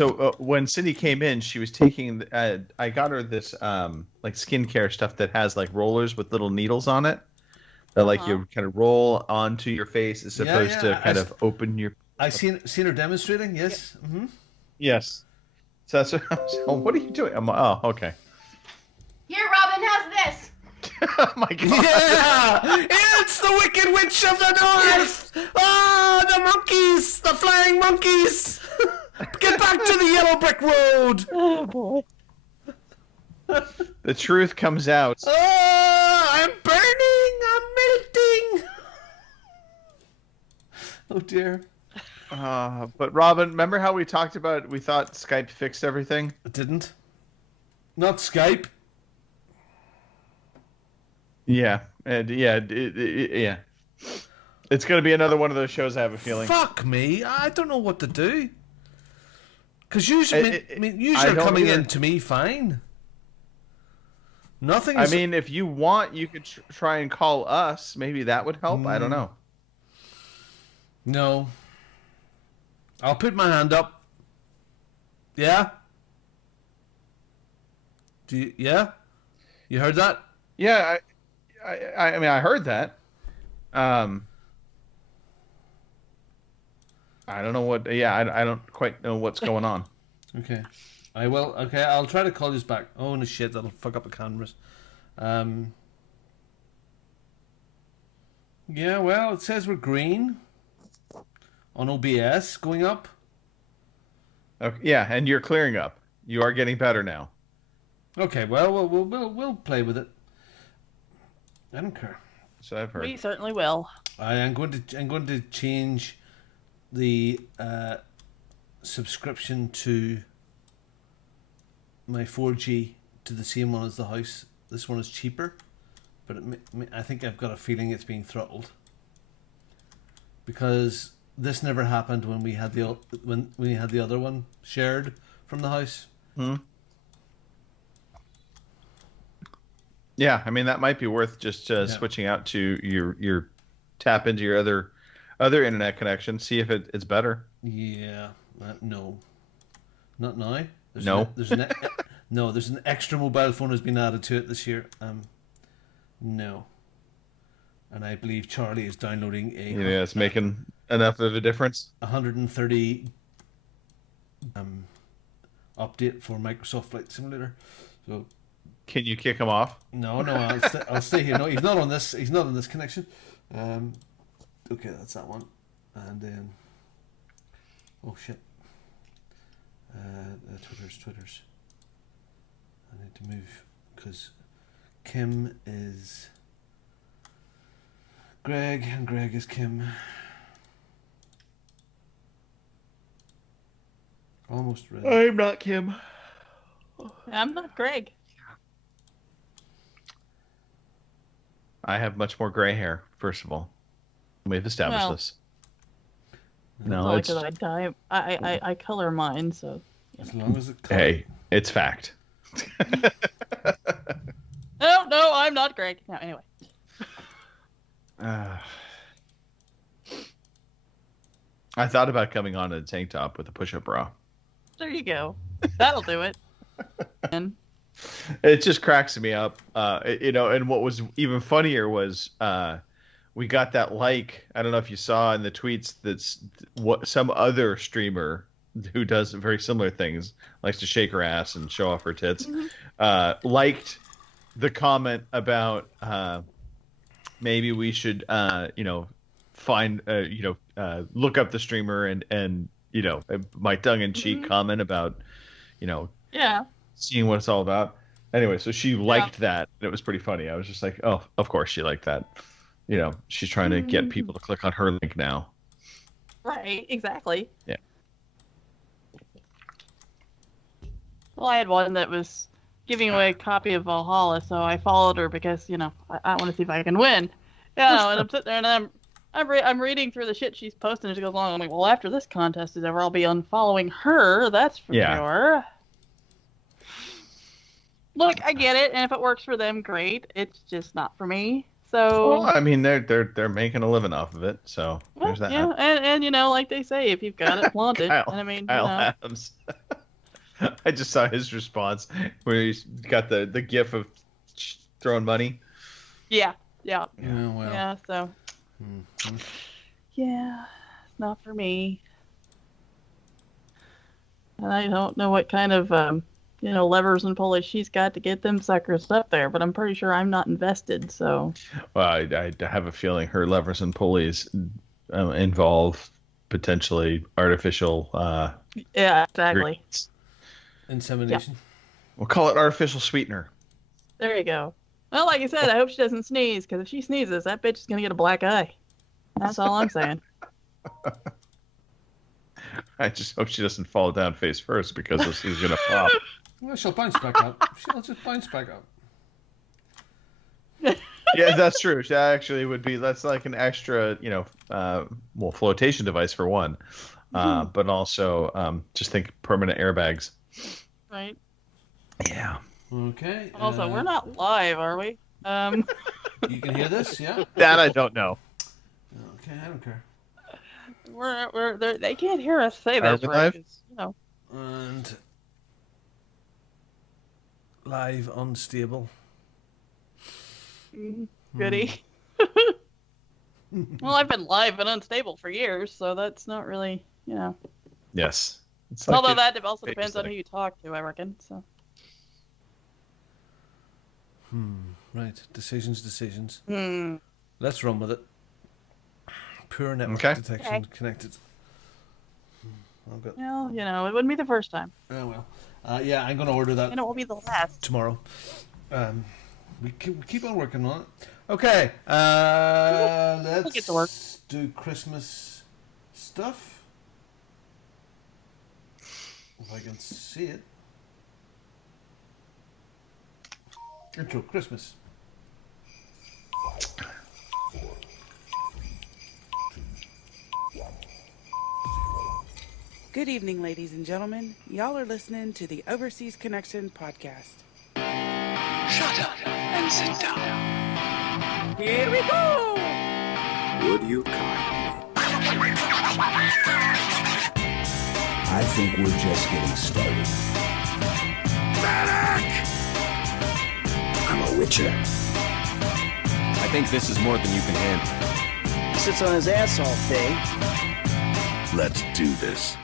So when Cindy came in, she was taking. I got her this like skincare stuff that has like rollers with little needles on it. That like you kind of roll onto your face as opposed to kind of open your. I've seen her demonstrating. Yes. Yeah. Mm-hmm. Yes. So that's what I was. Oh, what are you doing? Oh, okay. Here, Robin has this. Oh my god! Yeah, it's the Wicked Witch of the North. Oh, the monkeys, the flying monkeys. Get back to the yellow brick road. Oh boy. The truth comes out. Oh, I'm burning. I'm melting. Oh dear. But Robin, remember how we talked about? We thought Skype fixed everything. It didn't. Not Skype. Yeah, and yeah. It's gonna be another one of those shows. I have a feeling. Fuck me. I don't know what to do. Because usually, you're coming in to me fine. Nothing. I mean, if you want, you could try and call us. Maybe that would help. I don't know. No. I'll put my hand up. Yeah? Yeah? You heard that? Yeah, I mean, I heard that. I don't know what. Yeah, I don't quite know what's going on. Okay. I will. Okay, I'll try to call you back. Oh, no shit, that'll fuck up the cameras. Yeah, well, it says we're green on OBS going up. Okay, yeah, and you're clearing up. You are getting better now. Okay, well, we'll play with it. I don't care. So I've heard. We certainly will. I'm going to change the subscription to my 4G to the same one as the house. This one is cheaper, but I think I've got a feeling it's being throttled because this never happened when we had the other one shared from the house. Yeah, I mean that might be worth just switching out to your tap into your other internet connection, see if it's better. Yeah, no, not now. There's an extra mobile phone has been added to it this year. No, and I believe Charlie is downloading it's making enough of a difference. 130 update for Microsoft Flight Simulator. So. Can you kick him off? No, I'll stay here. No, he's not on this. He's not on this connection. Okay, that's that one. And then, oh shit. Twitter's. I need to move because Kim is Greg and Greg is Kim. Almost ready. I'm not Kim. I'm not Greg. I have much more gray hair, first of all. We've established this. No, it's I dye. I color mine, so. As long as it. Hey, it's fact. No, I'm not Greg. No, anyway. I thought about coming on in a tank top with a push-up bra. There you go. That'll do it. And it just cracks me up, and what was even funnier was we got that I don't know if you saw in the tweets, that's what some other streamer who does very similar things, likes to shake her ass and show off her tits, liked the comment about maybe we should find look up the streamer and my tongue-in-cheek comment about seeing what it's all about. Anyway, so she liked that, and it was pretty funny. I was just like, oh, of course she liked that. She's trying to get people to click on her link now. Right, exactly. Yeah. Well, I had one that was giving away a copy of Valhalla, so I followed her because, I want to see if I can win. And I'm sitting there, and I'm reading through the shit she's posting as she goes along. I'm like, well, after this contest is over, I'll be unfollowing her, that's for sure. Look, I get it, and if it works for them, great. It's just not for me. So well, I mean, they're making a living off of it, so there's that. Yeah, and like they say, if you've got it, flaunt it. Kyle, And I mean, Kyle Adams. I just saw his response where he's got the gif of throwing money. Yeah. Yeah, well. Yeah, so. Mm-hmm. Yeah, it's not for me. And I don't know what kind of, levers and pulleys she's got to get them suckers up there, but I'm pretty sure I'm not invested, so. Well, I have a feeling her levers and pulleys involve potentially artificial. Yeah, exactly. Ingredients. Insemination. Yeah. We'll call it artificial sweetener. There you go. Well, like I said, I hope she doesn't sneeze, because if she sneezes, that bitch is going to get a black eye. That's all I'm saying. I just hope she doesn't fall down face first, because this is going to pop. Well, she'll bounce back up. She'll just bounce back up. Yeah, that's true. That actually would be, that's like an extra, flotation device for one. But also, just think permanent airbags. Right. Yeah. Okay. Also, we're not live, are we? You can hear this, yeah? That I don't know. Okay, I don't care. They can't hear us say this, right? And live unstable. Goody. Well, I've been live and unstable for years, so that's not really, Yes. It's like although that also depends on who you talk to, I reckon. So. Right. Decisions. Mm. Let's run with it. Poor network detection connected. Well, it wouldn't be the first time. Oh, well. Yeah, I'm going to order that. And it will be the last. Tomorrow. We keep on working on it. Okay. Let's get to work. Do Christmas stuff. If I can see it. Intro Christmas. Good evening, ladies and gentlemen. Y'all are listening to the Overseas Connection podcast. Shut up and sit down. Here we go! Would you kindly? I think we're just getting started. Medic! I'm a witcher. I think this is more than you can handle. He sits on his ass all day. Let's do this.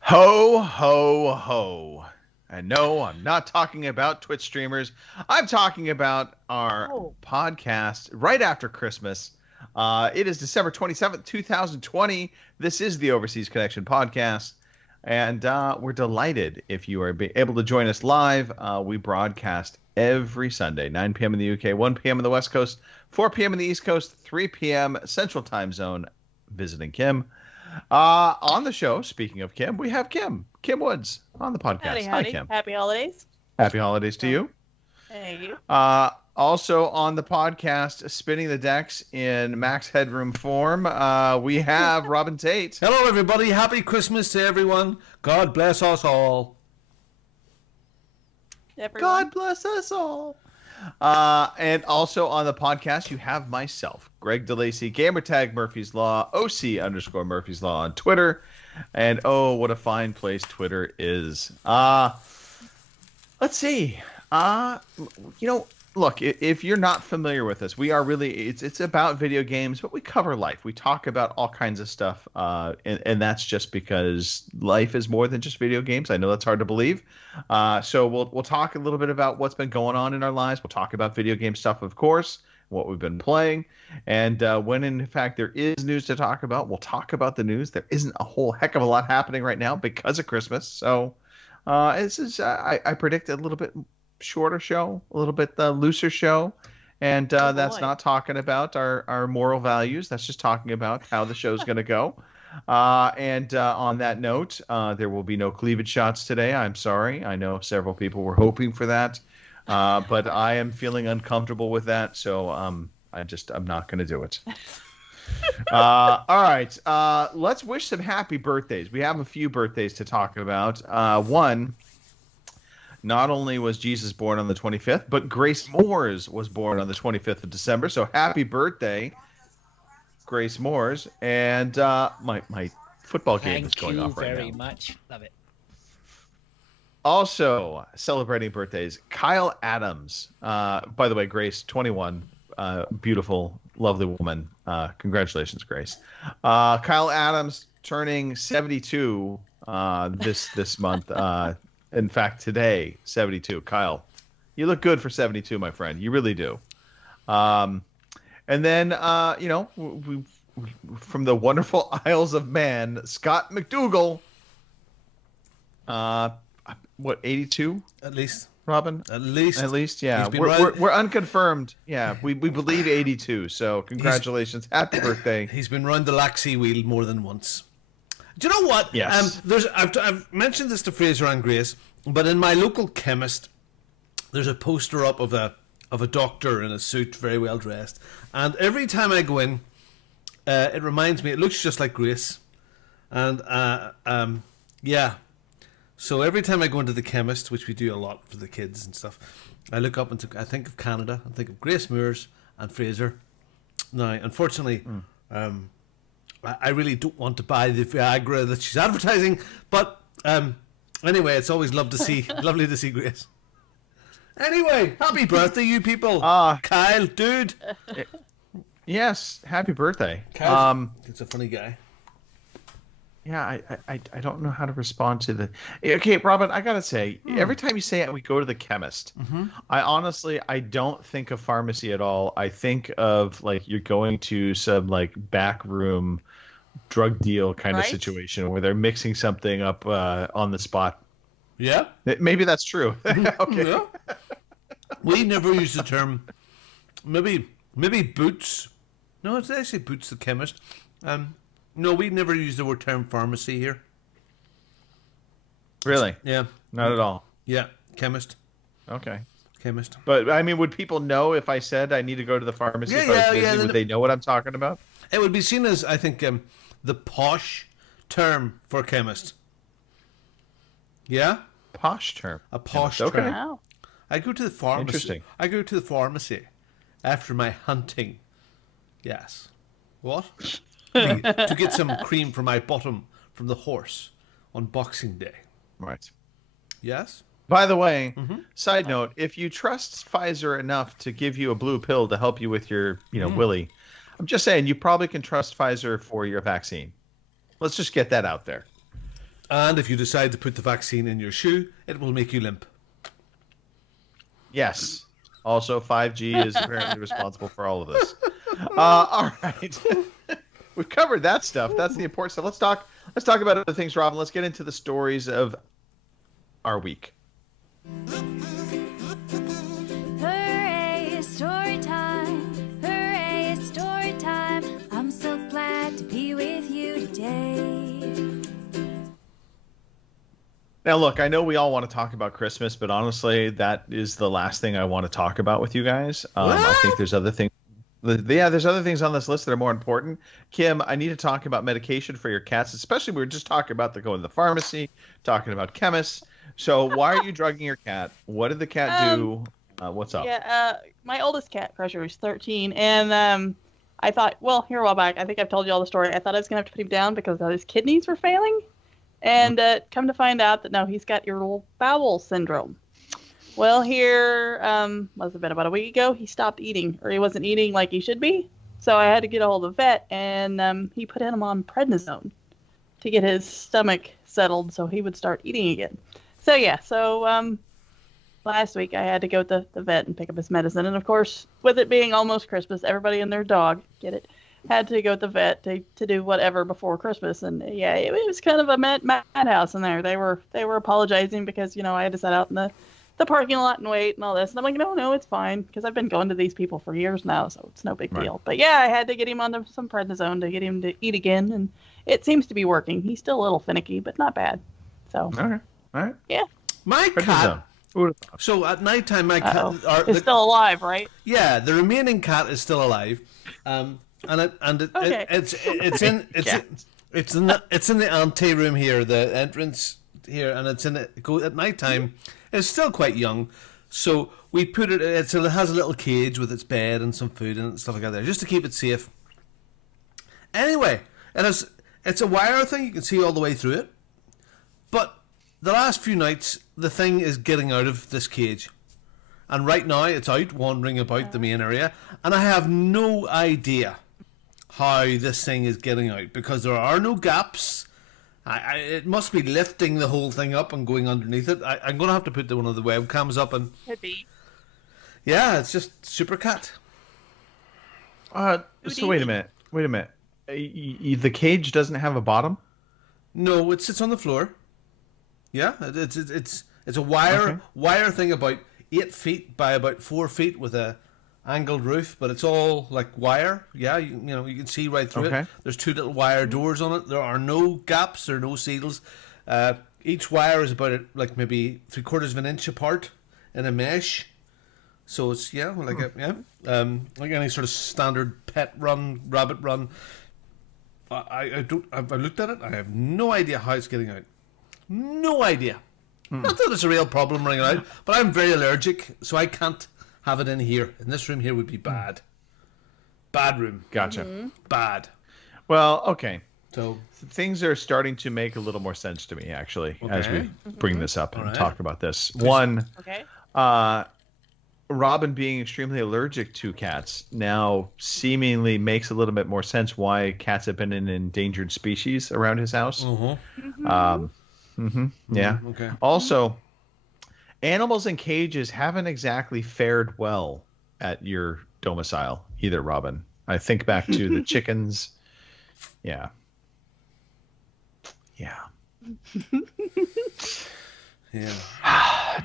Ho, ho, ho. And no, I'm not talking about Twitch streamers. I'm talking about our podcast right after Christmas. It is December 27th, 2020. This is the Overseas Connection podcast. And we're delighted if you are able to join us live. We broadcast every Sunday, 9 p.m. in the UK, 1 p.m. in the West Coast, 4 p.m. in the East Coast, 3 p.m. Central Time Zone, visiting Kim. On the show, speaking of Kim, we have Kim Woods on the podcast. Howdy. Hi, Kim. Happy holidays. Happy holidays to you. Hey, you. Also on the podcast, spinning the decks in max headroom form, we have Robin Tate. Hello, everybody. Happy Christmas to everyone. God bless us all. Everyone. God bless us all. And also on the podcast, you have myself, Greg DeLacy, gamertag Murphy's Law, OC_Murphy's Law on Twitter. And oh, what a fine place Twitter is. Let's see. Look, if you're not familiar with us, we are really, it's about video games, but we cover life. We talk about all kinds of stuff, and that's just because life is more than just video games. I know that's hard to believe. So we'll talk a little bit about what's been going on in our lives. We'll talk about video game stuff, of course, what we've been playing. And when, in fact, there is news to talk about, we'll talk about the news. There isn't a whole heck of a lot happening right now because of Christmas. So this is, I predict a little bit shorter show, a little bit looser show, and that's not talking about our moral values. That's just talking about how the show's going to go. And on that note, there will be no cleavage shots today. I'm sorry. I know several people were hoping for that, but I am feeling uncomfortable with that, so I'm not going to do it. All right. Let's wish some happy birthdays. We have a few birthdays to talk about. One, not only was Jesus born on the 25th, but Grace Moores was born on the 25th of December. So happy birthday, Grace Moores. And my football game is going off right now. Thank you very much. Love it. Also celebrating birthdays, Kyle Adams. By the way, Grace, 21, beautiful, lovely woman. Congratulations, Grace. Kyle Adams turning 72 this month. In fact, today, 72. Kyle, you look good for 72, my friend. You really do. And then, we from the wonderful Isles of Man, Scott McDougal. 82? At least. Robin? At least, yeah. We're unconfirmed. Yeah, we believe 82. So congratulations. Happy birthday. He's been round the Laxey wheel more than once. Do you know what? Yes. I've mentioned this to Fraser and Grace, but in my local chemist, there's a poster up of a doctor in a suit, very well dressed. And every time I go in, it reminds me, it looks just like Grace. And, yeah. So every time I go into the chemist, which we do a lot for the kids and stuff, I look up and I think of Canada, I think of Grace Moores and Fraser. Now, unfortunately, I really don't want to buy the Viagra that she's advertising, but anyway, it's always lovely to see Grace. Anyway, happy birthday, you people. Kyle, dude. Yes, happy birthday. Kyle, it's a funny guy. Yeah, I don't know how to respond to the... Okay, Robin, I gotta say, every time you say it, we go to the chemist. I don't think of pharmacy at all. I think of, like, you're going to some, like, back room drug deal kind of situation where they're mixing something up on the spot. Yeah? Maybe that's true. Okay. Yeah. We never use the term... Maybe Boots. No, it's actually Boots the chemist. No, we never use the word term pharmacy here. Really? Yeah. Not at all. Yeah, chemist. Okay. Chemist. But, I mean, would people know if I said I need to go to the pharmacy if I was busy? Would they know what I'm talking about? It would be seen as, I think, the posh term for chemist. Yeah? Posh term. A posh okay. term. Wow. I go to the pharmacy. Interesting. I go to the pharmacy after my hunting. Yes. What? To get some cream for my bottom from the horse on Boxing Day. Right. Yes? By the way, side note, if you trust Pfizer enough to give you a blue pill to help you with your, willy, I'm just saying you probably can trust Pfizer for your vaccine. Let's just get that out there. And if you decide to put the vaccine in your shoe, it will make you limp. Yes. Also, 5G is apparently responsible for all of this. All right. We've covered that stuff. That's the important stuff. Let's talk about other things, Robin. Let's get into the stories of our week. Hooray, story time. Hooray, story time. I'm so glad to be with you today. Now, look, I know we all want to talk about Christmas, but honestly, that is the last thing I want to talk about with you guys. I think there's other things. There's other things on this list that are more important. Kim, I need to talk about medication for your cats, especially we were just talking about going to the pharmacy, talking about chemists. So why are you drugging your cat? What did the cat do? What's up? Yeah, my oldest cat, Crusher, is 13, and I thought, well, here a while back, I think I've told you all the story. I thought I was going to have to put him down because his kidneys were failing, and come to find out that no, he's got irritable bowel syndrome. Well, here, must have been about a week ago, he stopped eating, or he wasn't eating like he should be. So I had to get a hold of the vet, and he put him on prednisone to get his stomach settled so he would start eating again. So last week I had to go to the vet and pick up his medicine. And, of course, with it being almost Christmas, everybody and their dog, had to go to the vet to do whatever before Christmas. And, yeah, it was kind of a madhouse in there. They were apologizing because, I had to sit out in the parking lot and wait and all this. And I'm like, no, it's fine. Because I've been going to these people for years now, so it's no big deal. But yeah, I had to get him on some prednisone to get him to eat again. And it seems to be working. He's still a little finicky, but not bad. So, all right. Yeah. My cat. So at nighttime, my cat is still alive, right? Yeah, the remaining cat is still alive. It's in the ante room here, the entrance here, and it's at nighttime. It's still quite young. So we put it, it has a little cage with its bed and some food and stuff like that there, just to keep it safe. Anyway, it's a wire thing, you can see all the way through it. But the last few nights, the thing is getting out of this cage. And right now, it's out, wandering about the main area. And I have no idea how this thing is getting out, because there are no gaps. It must be lifting the whole thing up and going underneath it. I'm going to have to put one of the webcams up and... Could be. Yeah, it's just Super Cat. So wait a minute. The cage doesn't have a bottom? No, it sits on the floor. Yeah, it's a wire thing about 8 feet by about 4 feet with a angled roof, but it's all like wire. Yeah, you can see right through it. There's 2 little wire doors on it. There are no gaps. There are no seals. Each wire is about like maybe 3/4 of an inch apart in a mesh. So it's like any sort of standard pet run, rabbit run. I've looked at it. I have no idea how it's getting out. No idea. Not that it's a real problem running out, but I'm very allergic, so I can't have it in here. In this room here would be bad. Bad room. Gotcha. Bad. Well, okay. So things are starting to make a little more sense to me, actually, as we bring this up and talk about this. One, Robin being extremely allergic to cats now seemingly makes a little bit more sense why cats have been an endangered species around his house. Yeah. Okay. Also, animals in cages haven't exactly fared well at your domicile either, Robin. I think back to the chickens. Yeah.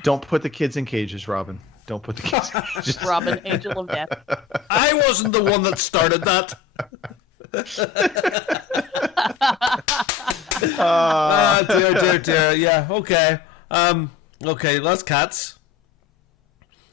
Don't put the kids in cages, Robin. Don't put the kids in cages. Robin, angel of death. I wasn't the one that started that. Dear. Yeah, okay. Okay, that's cats.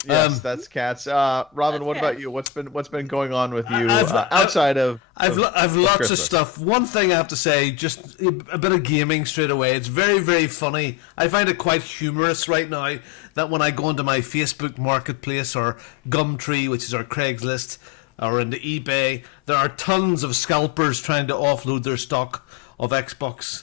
Yes, that's cats. Robin, what about you? What's been going on with you outside of? I've lots Christmas? of stuff. One thing I have to say, just a bit of gaming straight away. It's very, very funny. I find it quite humorous right now that when I go into my Facebook Marketplace or Gumtree, which is our Craigslist, or into eBay, there are tons of scalpers trying to offload their stock of Xbox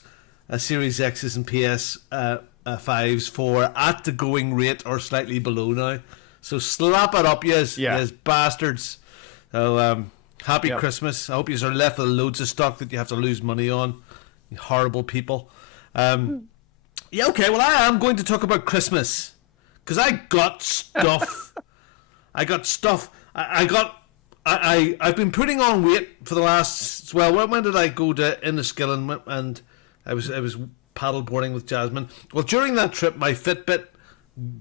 Series X's and PS5s for at the going rate or slightly below now. So slap it up, yes bastards. So happy Christmas. I hope you are left with loads of stock that you have to lose money on. You horrible people. Okay, well I am going to talk about Christmas. Because I got stuff. I've been putting on weight for the last... Well, when did I go to Inniskillen and I was paddleboarding with Jasmine? Well, during that trip, my Fitbit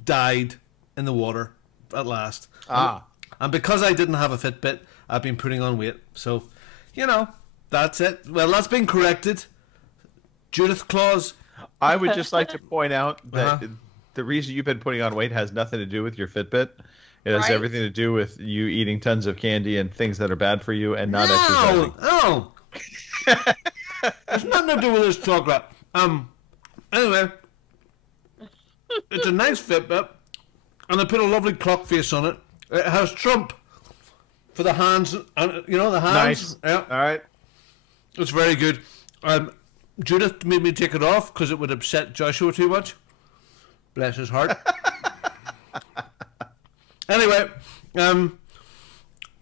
died in the water at last. And because I didn't have a Fitbit, I've been putting on weight. So, that's it. Well, that's been corrected. Judith Claus. I would just like to point out that the reason you've been putting on weight has nothing to do with your Fitbit. It has everything to do with you eating tons of candy and things that are bad for you and not exercising. No! There's nothing to do with this chocolate. Anyway, it's a nice Fitbit, and I put a lovely clock face on it. It has Trump for the hands, and the hands. Nice. Yeah. All right. It's very good. Judith made me take it off because it would upset Joshua too much. Bless his heart. Anyway,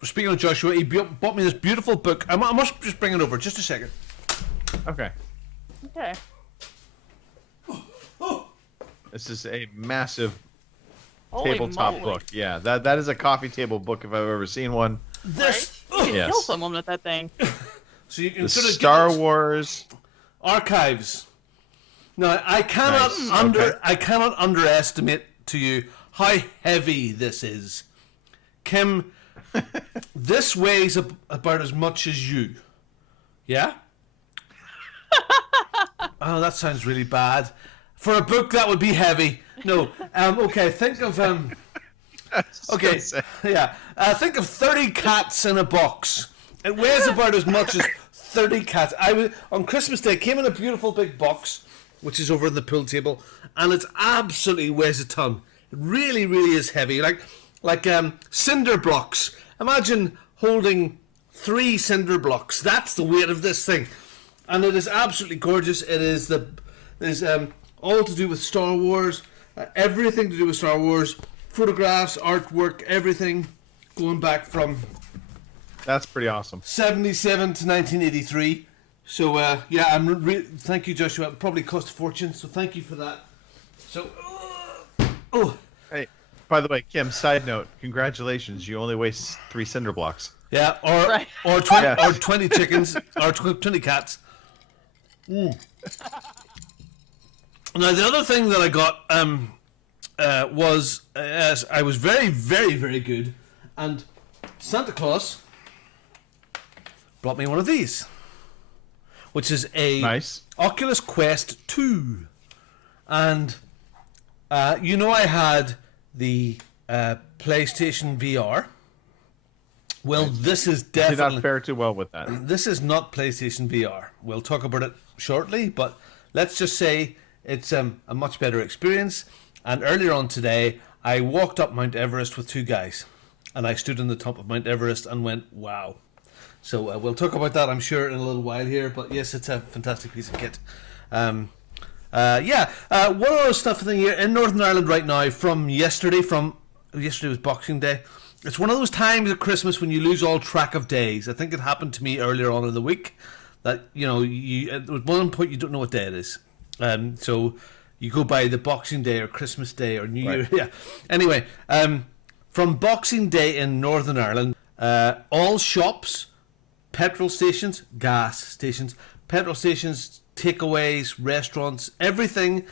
speaking of Joshua, he bought me this beautiful book. I must just bring it over. Just a second. Okay. Okay. This is a massive Holy tabletop moly. book. Yeah, that is a coffee table book if I've ever seen one. This You can Yes. kill someone with that thing. so you can The sort of Star get Wars. archives. Now I cannot Nice. I cannot underestimate to you how heavy this is. Kim, this weighs about as much as you. Yeah? Oh, that sounds really bad. For a book that would be heavy. No. Okay, think of okay. Yeah. Think of 30 cats in a box. It weighs about as much as 30 cats. On Christmas Day, it came in a beautiful big box which is over in the pool table, and it's absolutely weighs a ton. It really, really is heavy, like cinder blocks. Imagine holding 3 cinder blocks. That's the weight of this thing, and it is absolutely gorgeous. It is all to do with Star Wars, everything to do with Star Wars, photographs, artwork, everything going back from. That's pretty awesome. 77 to 1983. So thank you, Joshua. It probably cost a fortune, so thank you for that. So, Hey, by the way, Kim, side note, congratulations. You only weigh 3 cinder blocks. Yeah, or 20 chickens, or 20 cats. Now, the other thing that I got was, I was very, very, very good, and Santa Claus brought me one of these, which is a nice Oculus Quest 2. And, I had the PlayStation VR. Well, this is definitely... Did not fare too well with that. This is not PlayStation VR. We'll talk about it shortly, but let's just say it's a much better experience. And earlier on today, I walked up Mount Everest with 2 guys. And I stood on the top of Mount Everest and went, wow. So we'll talk about that, I'm sure, in a little while here. But yes, it's a fantastic piece of kit. One other stuff here in Northern Ireland right now from yesterday. Yesterday was Boxing Day. It's one of those times at Christmas when you lose all track of days. I think it happened to me earlier on in the week. That you at one point you don't know what day it is. So you go by the Boxing Day or Christmas Day or New Year. Yeah. Anyway, from Boxing Day in Northern Ireland, all shops, petrol stations, gas stations, petrol stations, takeaways, restaurants, everything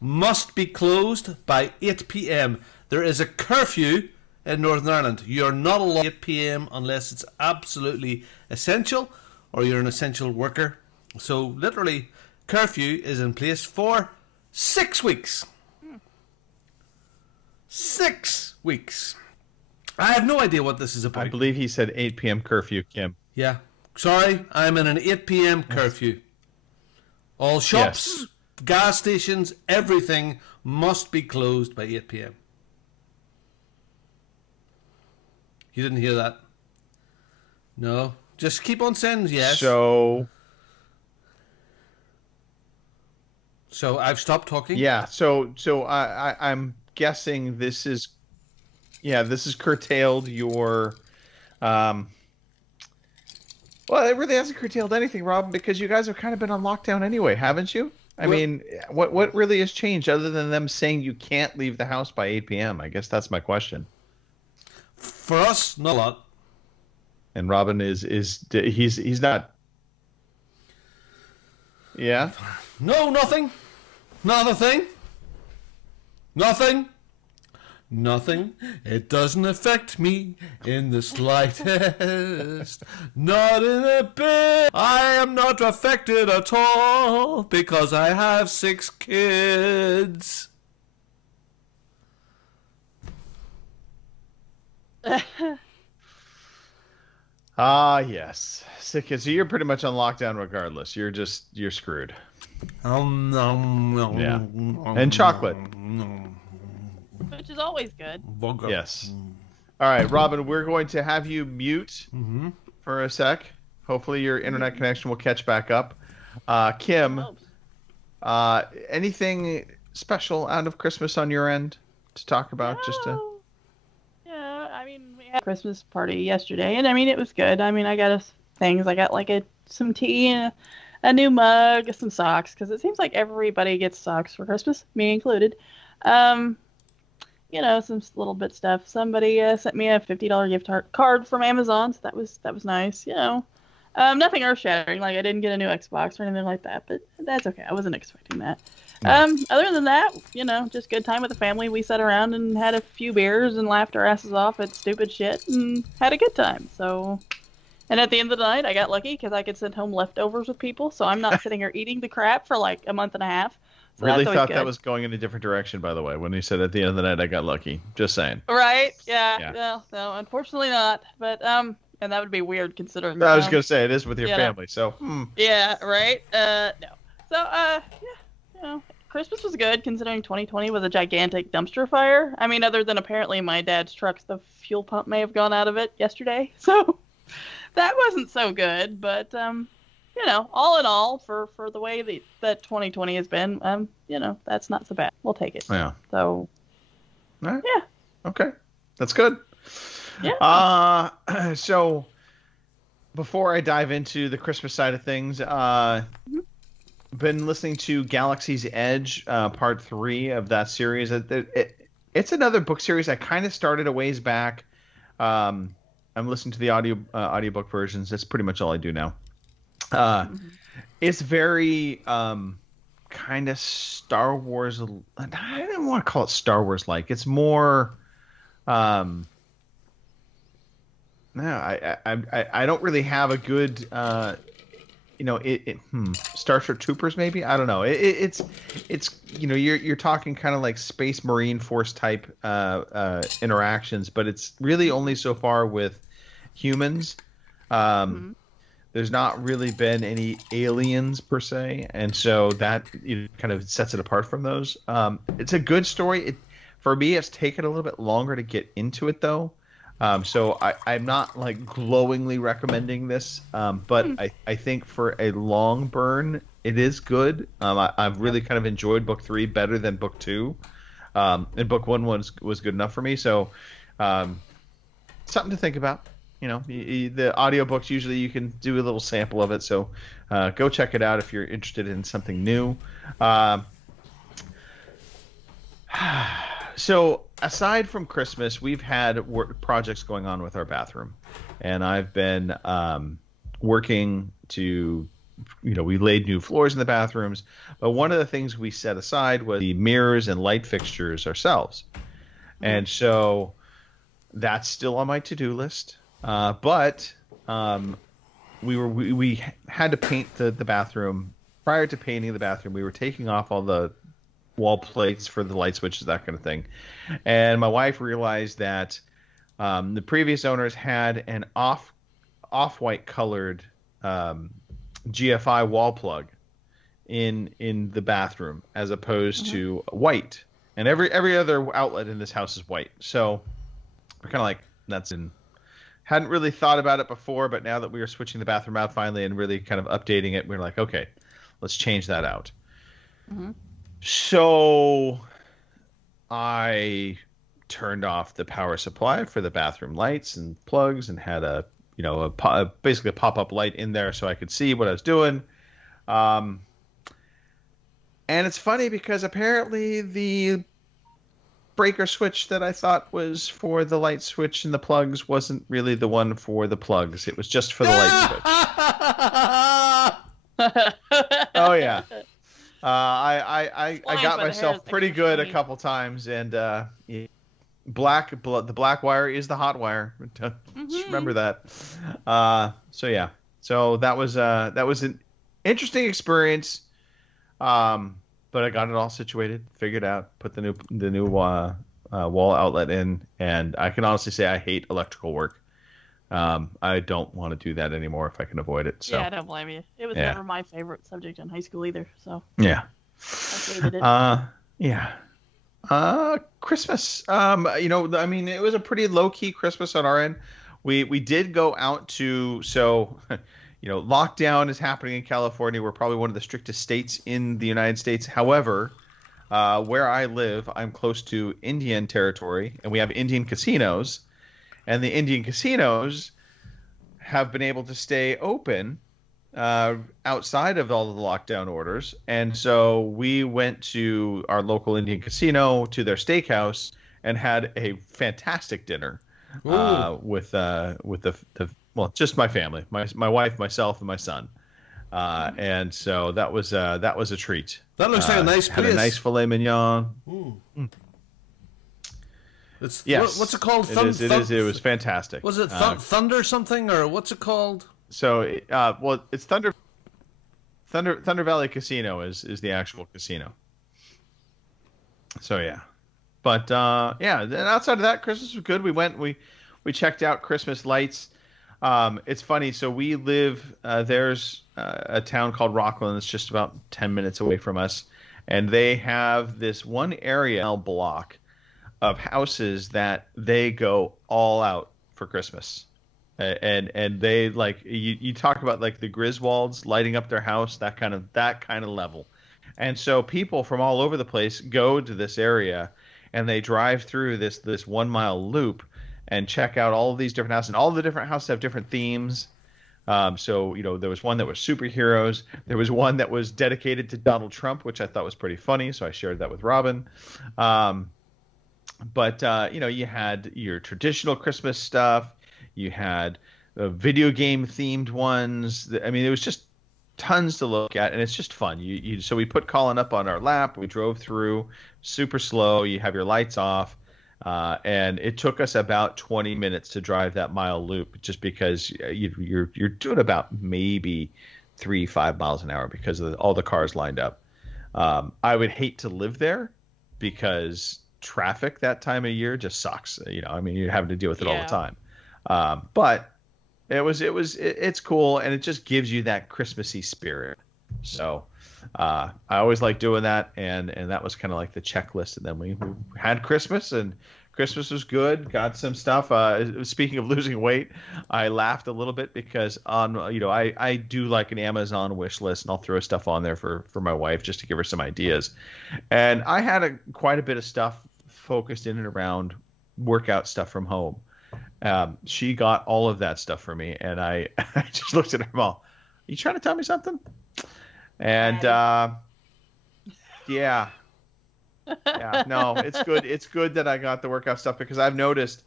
must be closed by 8 p.m. There is a curfew in Northern Ireland. You're not allowed 8 p.m. unless it's absolutely essential or you're an essential worker. So literally, curfew is in place for 6 weeks. 6 weeks. I have no idea what this is about. I believe he said 8 p.m. curfew, Kim. Yeah. Sorry, I'm in an 8 p.m. curfew. All shops, gas stations, everything must be closed by 8 p.m. You didn't hear that? No? Just keep on saying yes. So I've stopped talking? Yeah, so I'm guessing this is curtailed your well, it really hasn't curtailed anything, Rob, because you guys have kind of been on lockdown anyway, haven't you? I mean, what really has changed other than them saying you can't leave the house by 8 p.m.? I guess that's my question. For us, not a lot. And Robin he's not. Yeah. No, nothing. Not a thing. Nothing. Nothing. It doesn't affect me in the slightest. Not in a bit. I am not affected at all because I have 6 kids. Yes. So you're pretty much on lockdown regardless. You're screwed. Yeah. And chocolate. Which is always good. Yes. All right, Robin, we're going to have you mute for a sec. Hopefully your internet connection will catch back up. Kim, anything special out of Christmas on your end to talk about? Yeah, I mean, we had a Christmas party yesterday, and I mean, it was good. I mean, I got us things. I got like some tea and a new mug, some socks, because it seems like everybody gets socks for Christmas, me included. Some little bit stuff. Somebody sent me a $50 gift card from Amazon, so that was nice. Nothing earth-shattering. Like I didn't get a new Xbox or anything like that, but that's okay. I wasn't expecting that. Other than that, just good time with the family. We sat around and had a few beers and laughed our asses off at stupid shit and had a good time. So, and at the end of the night, I got lucky because I could send home leftovers with people, so I'm not sitting here eating the crap for like a month and a half. So really thought that was going in a different direction, by the way, when he said at the end of the night I got lucky. Just saying. Right? Yeah. No, unfortunately not. But and that would be weird considering. I was gonna say it is with your family, so. Yeah. Right. No. So Christmas was good considering 2020 was a gigantic dumpster fire. I mean, other than apparently my dad's truck, the fuel pump may have gone out of it yesterday. So that wasn't so good. But, all in all, for the way that 2020 has been, that's not so bad. We'll take it. Yeah. So, right. Yeah. Okay. That's good. Yeah. So before I dive into the Christmas side of things, been listening to Galaxy's Edge, part 3 of that series. It's another book series I kind of started a ways back. I'm listening to the audiobook versions. That's pretty much all I do now. It's very kind of Star Wars. I don't want to call it Star Wars like. It's more. No, I don't really have a good. Starship Troopers maybe, I don't know. It's you're talking kind of like Space Marine Force type interactions, but it's really only so far with humans. There's not really been any aliens per se, and so that kind of sets it apart from those. It's a good story. For me, it's taken a little bit longer to get into it though. So I'm not like glowingly recommending this, but I think for a long burn, it is good. I've really kind of enjoyed book 3 better than book 2, and book 1 was good enough for me. So something to think about. The audiobooks, usually you can do a little sample of it. So go check it out if you're interested in something new. So aside from Christmas, we've had projects going on with our bathroom, and I've been working to, we laid new floors in the bathrooms, but one of the things we set aside was the mirrors and light fixtures ourselves. And so that's still on my to-do list. But we had to paint the bathroom. Prior to painting the bathroom, we were taking off all the wall plates for the light switches, that kind of thing. And my wife realized that the previous owners had an off-white colored GFI wall plug in the bathroom as opposed to white. And every other outlet in this house is white. So we're kind of like, hadn't really thought about it before, but now that we were switching the bathroom out finally and really kind of updating it, we're like, okay, let's change that out. So I turned off the power supply for the bathroom lights and plugs and had basically a pop-up light in there so I could see what I was doing. And it's funny because apparently the breaker switch that I thought was for the light switch and the plugs wasn't really the one for the plugs. It was just for the light switch. Oh yeah. I got myself pretty good a couple times, and the black wire is the hot wire. Just remember that. So yeah. So that was an interesting experience. But I got it all situated, figured out, put the new wall outlet in, and I can honestly say I hate electrical work. I don't want to do that anymore if I can avoid it. So. Yeah, I don't blame you. It was never my favorite subject in high school either. So yeah, I hated it. Yeah. Christmas. It was a pretty low key Christmas on our end. We did go out to lockdown is happening in California. We're probably one of the strictest states in the United States. However, where I live, I'm close to Indian territory, and we have Indian casinos. And the Indian casinos have been able to stay open outside of all of the lockdown orders. And so we went to our local Indian casino, to their steakhouse, and had a fantastic dinner with just my family, my wife, myself, and my son. And so that was a treat. That looks like a nice place. Had a nice filet mignon. Yes. What's it called? It is. It was fantastic. Was it Thunder something, or what's it called? So, it's Thunder Valley Casino is the actual casino. So yeah, but then outside of that, Christmas was good. We checked out Christmas lights. It's funny. So we live there's a town called Rockland that's just about 10 minutes away from us, and they have this one area block of houses that they go all out for Christmas. And they like you talk about like the Griswolds lighting up their house, that kind of level. And so people from all over the place go to this area and they drive through this 1 mile loop and check out all of these different houses. And all the different houses have different themes. So, there was one that was superheroes. There was one that was dedicated to Donald Trump, which I thought was pretty funny. So I shared that with Robin. But you had your traditional Christmas stuff. You had video game themed ones. I mean, there was just tons to look at, and it's just fun. So we put Colin up on our lap. We drove through super slow. You have your lights off. And it took us about 20 minutes to drive that mile loop, just because you're doing about maybe 3-5 miles an hour because of all the cars lined up. I would hate to live there because traffic that time of year just sucks. You're having to deal with it all the time. But it's cool, and it just gives you that Christmassy spirit. So I always like doing that, and that was kind of like the checklist. And then we had Christmas, and Christmas was good. Got some stuff. Speaking of losing weight, I laughed a little bit because I do like an Amazon wish list, and I'll throw stuff on there for my wife just to give her some ideas. And I had quite a bit of stuff focused in and around workout stuff from home. She got all of that stuff for me, and I just looked at her and all, "You trying to tell me something?" And yeah, no, it's good. It's good that I got the workout stuff, because I've noticed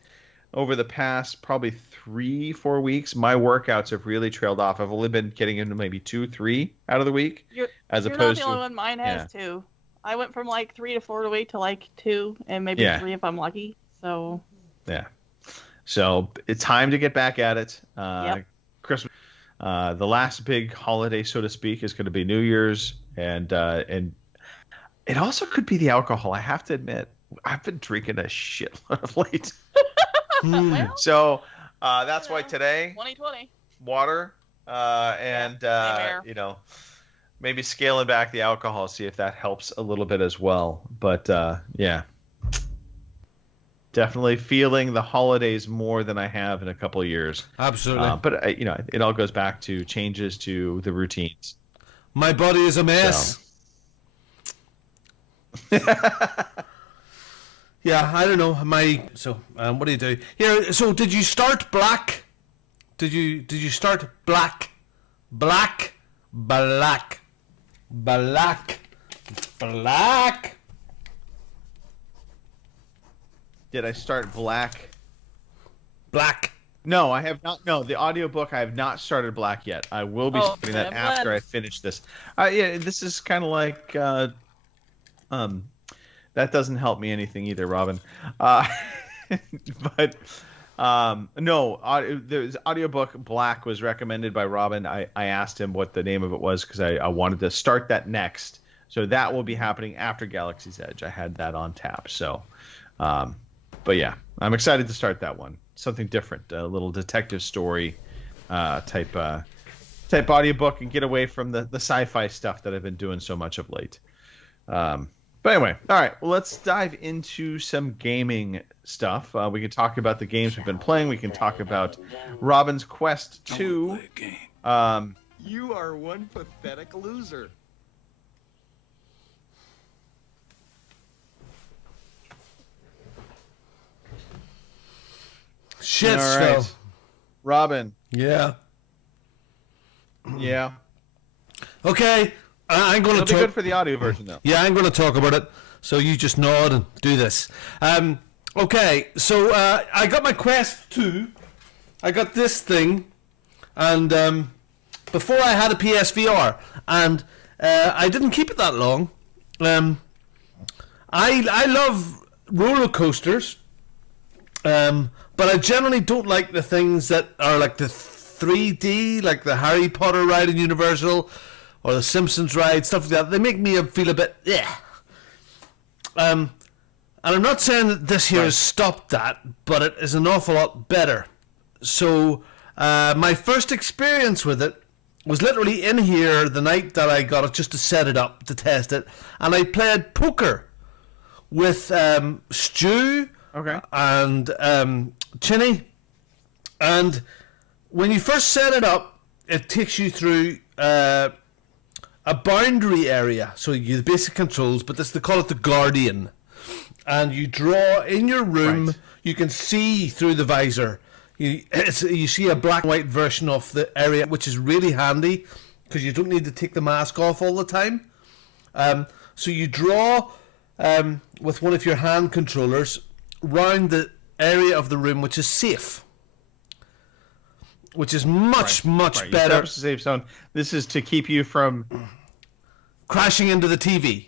over the past probably 3-4 weeks, my workouts have really trailed off. I've only been getting into maybe 2-3 out of the week, you're opposed not the only one. Mine has 2. I went from like 3 to 4 a week to like 2, and maybe 3 if I'm lucky. So yeah. So it's time to get back at it. Yep. Christmas, the last big holiday, so to speak, is going to be New Year's, and it also could be the alcohol. I have to admit, I've been drinking a shitload of late. Well, So that's why today, 2020 water, and maybe scaling back the alcohol, see if that helps a little bit as well. But yeah. Definitely feeling the holidays more than I have in a couple of years. Absolutely. But it all goes back to changes to the routines. My body is a mess. So. Yeah, I don't know. What do you do here? So, did you start black? Did you start black? Black. Did I start black? Black. No, I have not. No, the audiobook, I have not started black yet. I will be starting that after I finish this. This is kind of like that doesn't help me anything either, Robin. But no, the audiobook Black was recommended by Robin. I asked him what the name of it was because I wanted to start that next. So that will be happening after Galaxy's Edge. I had that on tap. So, but yeah, I'm excited to start that one. Something different, a little detective story type audiobook, and get away from the sci-fi stuff that I've been doing so much of late. But anyway, all right, well, let's dive into some gaming stuff. We can talk about the games we've been playing. We can talk about Robin's Quest 2. You are one pathetic loser. Shit, all right. Robin. Yeah. Yeah. Okay. I'm going to It'll be good for the audio version, though. Yeah, I'm going to talk about it. So you just nod and do this. Okay, so I got my Quest 2. I got this thing, and before I had a PSVR, and I didn't keep it that long. I love roller coasters, but I generally don't like the things that are like the 3D, like the Harry Potter ride in Universal, or the Simpsons ride, stuff like that. They make me feel a bit, and I'm not saying that this here has stopped that, but it is an awful lot better. So, my first experience with it was literally in here the night that I got it, just to set it up, to test it. And I played poker with Stu and Chinny. And when you first set it up, it takes you through a boundary area. So you the basic controls, but they call it the Guardian. And you draw in your room. Right. You can see through the visor. You see a black and white version of the area, which is really handy because you don't need to take the mask off all the time. So you draw with one of your hand controllers round the area of the room which is safe, which is much better. You a safe zone. This is to keep you from crashing into the TV.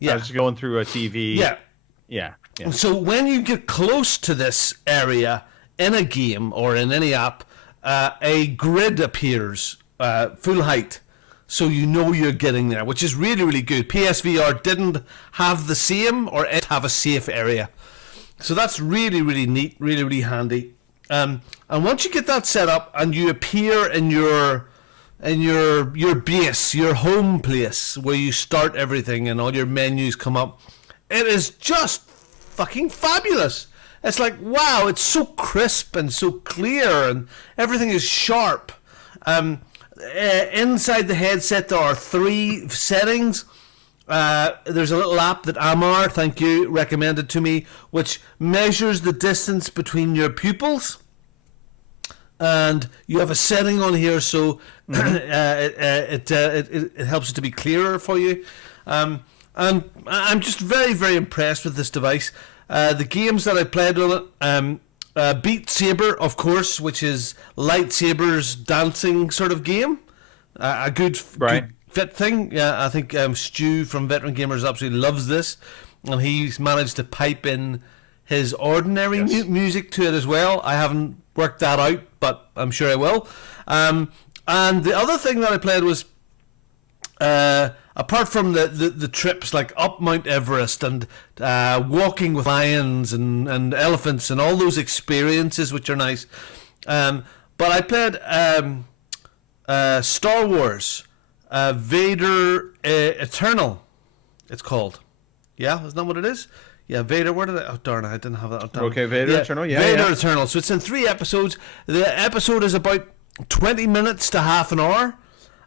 Yeah, just going through a TV. Yeah. So when you get close to this area in a game or in any app, a grid appears full height, so you know you're getting there, which is really, really good. PSVR didn't have the same, or it have a safe area, so that's really, really neat, really, really handy. And once you get that set up and you appear in your base, your home place where you start everything and all your menus come up, it is just fucking fabulous. It's like, wow, it's so crisp and so clear and everything is sharp. Inside the headset there are 3 settings. There's a little app that Amar, thank you, recommended to me, which measures the distance between your pupils. And you have a setting on here, so it helps it to be clearer for you. And I'm just very, very impressed with this device. The games that I played on it, Beat Saber, of course, which is lightsabers dancing sort of game. A good fit thing. Yeah, I think Stu from Veteran Gamers absolutely loves this, and he's managed to pipe in his ordinary music to it as well. I haven't worked that out, but I'm sure I will. And the other thing that I played was, apart from the trips like up Mount Everest and walking with lions and elephants and all those experiences which are nice, but I played Star Wars Vader Eternal, it's called. Yeah, isn't that what it is? Yeah, Vader, where did I... Oh, darn it, I didn't have that. Okay, Vader Eternal, Vader Eternal. So it's in 3 episodes. The episode is about 20 minutes to half an hour.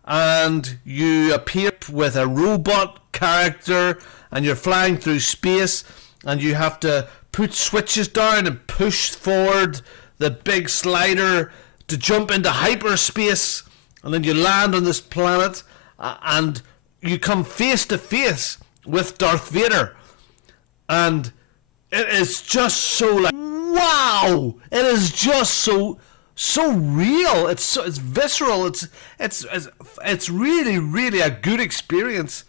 And you appear with a robot character and you're flying through space and you have to put switches down and push forward the big slider to jump into hyperspace, and then you land on this planet and you come face to face with Darth Vader, and it is just so like, wow, it is just so real. It's visceral. It's really, really a good experience.